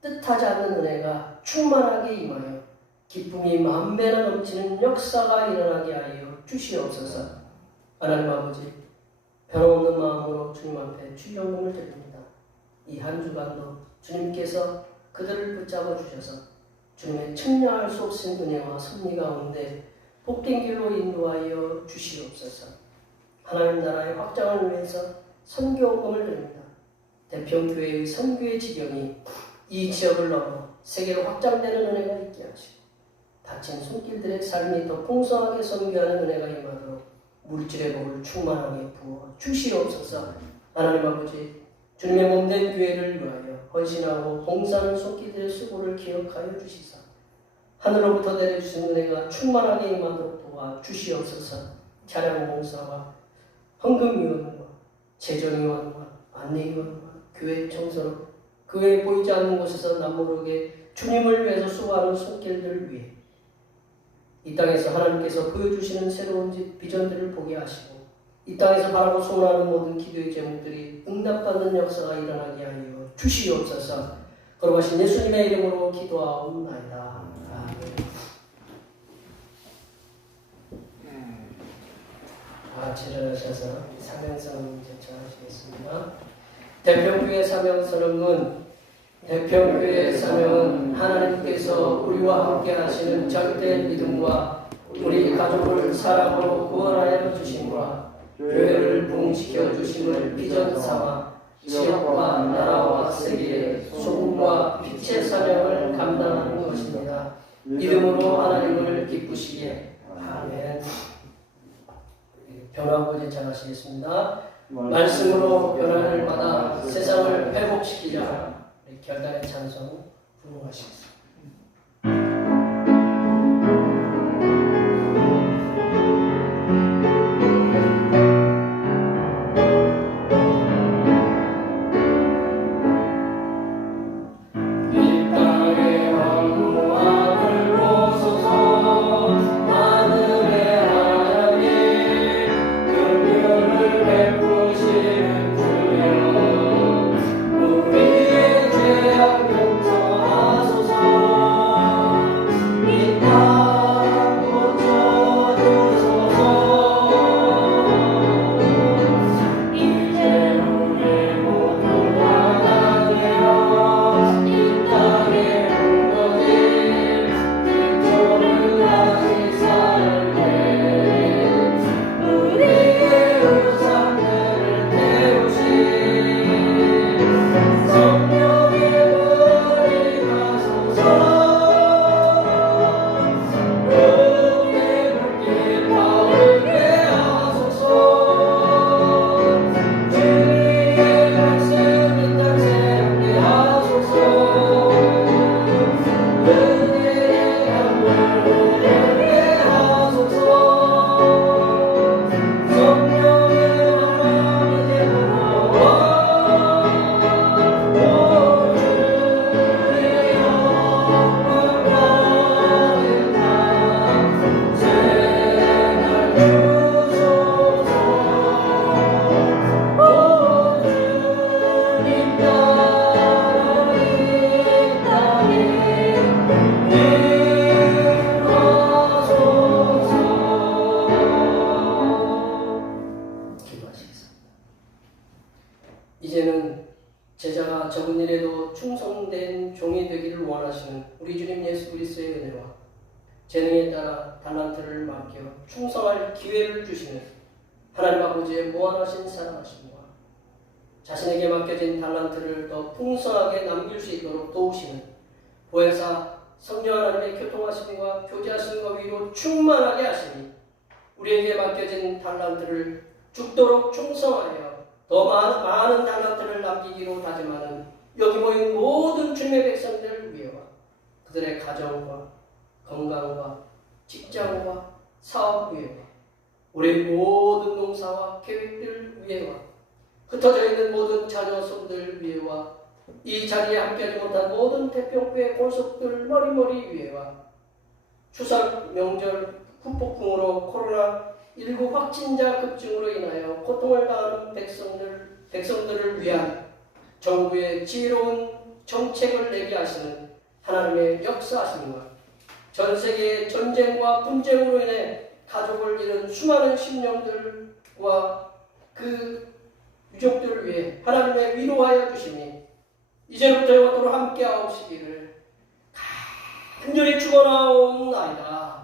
뜻하지 않는 은혜가 충만하게 임하여 기쁨이 만배나 넘치는 역사가 일어나게 하여 주시옵소서. 하나님 아버지, 변함없는 마음으로 주님 앞에 주영을 드립니다. 이 한 주간도 주님께서 그들을 붙잡아 주셔서 주님의 측량할 수 없은 은혜와 섭리 가운데 복된 길로 인도하여 주시옵소서. 하나님 나라의 확장을 위해서 선교금을 드립니다. 대평교회의 선교의 지경이 이 지역을 넘어 세계로 확장되는 은혜가 있게 하시고 다친 손길들의 삶이 더 풍성하게 선교하는 은혜가 임하도록 물질의 복을 충만하게 부어 주시옵소서. 하나님 아버지, 주님의 몸된 교회를 위하여 헌신하고 봉사하는 손길들의 수고를 기억하여 주시사 하늘로부터 내려주신 은혜가 충만하게 임하도록 도와 주시옵소서. 찬양 봉사와 헌금위원과 재정위원과 안내위원과 교회 청소로 그 외에 보이지 않는 곳에서 남모르게 주님을 위해서 수고하는 손길들을 위해 이 땅에서 하나님께서 보여주시는 새로운 비전들을 보게 하시고 이 땅에서 바라고 소원하는 모든 기도의 제목들이 응답받는 역사가 일어나게 하여 주시옵소서. 거룩하신 예수님의 이름으로 기도하옵나이다. 제자하셔서 사명선언 제청하시겠습니다. 대평교회 사명은 하나님께서 우리와 함께 하시는 절대 믿음과 우리 가족을 사랑으로 구원하여 주심과 교회를 부흥시켜 주심을 비전 삼아 지역과 나라와 세계에 소금과 빛의 사명을 감당하는 것입니다. 믿음으로 하나님을 기쁘시게. 아멘. 변화하고 제청하시겠습니다. 말씀으로 변화를 받아 세상을 회복시키자. 결단의 찬송 부르시겠습니다. 용서하소서. 이제는 제자가 적은 일에도 충성된 종이 되기를 원하시는 우리 주님 예수 그리스도의 은혜와 재능에 따라 달란트를 맡겨 충성할 기회를 주시는 하나님 아버지의 무한하신 사랑하심과 자신에게 맡겨진 달란트를 더 풍성하게 남길 수 있도록 도우시는 보혜사 성령 하나님의 교통하심과 교제하심과 위로 충만하게 하시니 우리에게 맡겨진 달란트를 죽도록 충성하여 더 많은 달란트를 남기기로 다짐하는 여기 모인 모든 주님의 백성들 위에와 그들의 가정과 건강과 직장과 사업 위에와 우리 모든 농사와 계획들 위에와 흩어져 있는 모든 자녀 손들 위에와 이 자리에 함께하지 못한 모든 태평교회 권속들 머리머리 위에와 추석 명절 후폭풍으로 코로나19 확진자 급증으로 인하여 고통을 당하는 백성들을 위한 정부의 지혜로운 정책을 내게 하시는 하나님의 역사하심과 전 세계의 전쟁과 분쟁으로 인해 가족을 잃은 수많은 심령들과 그 유족들을 위해 하나님의 위로하여 주시니 이제부터 영원토록 함께하시기를 간절히 축원하옵나이다.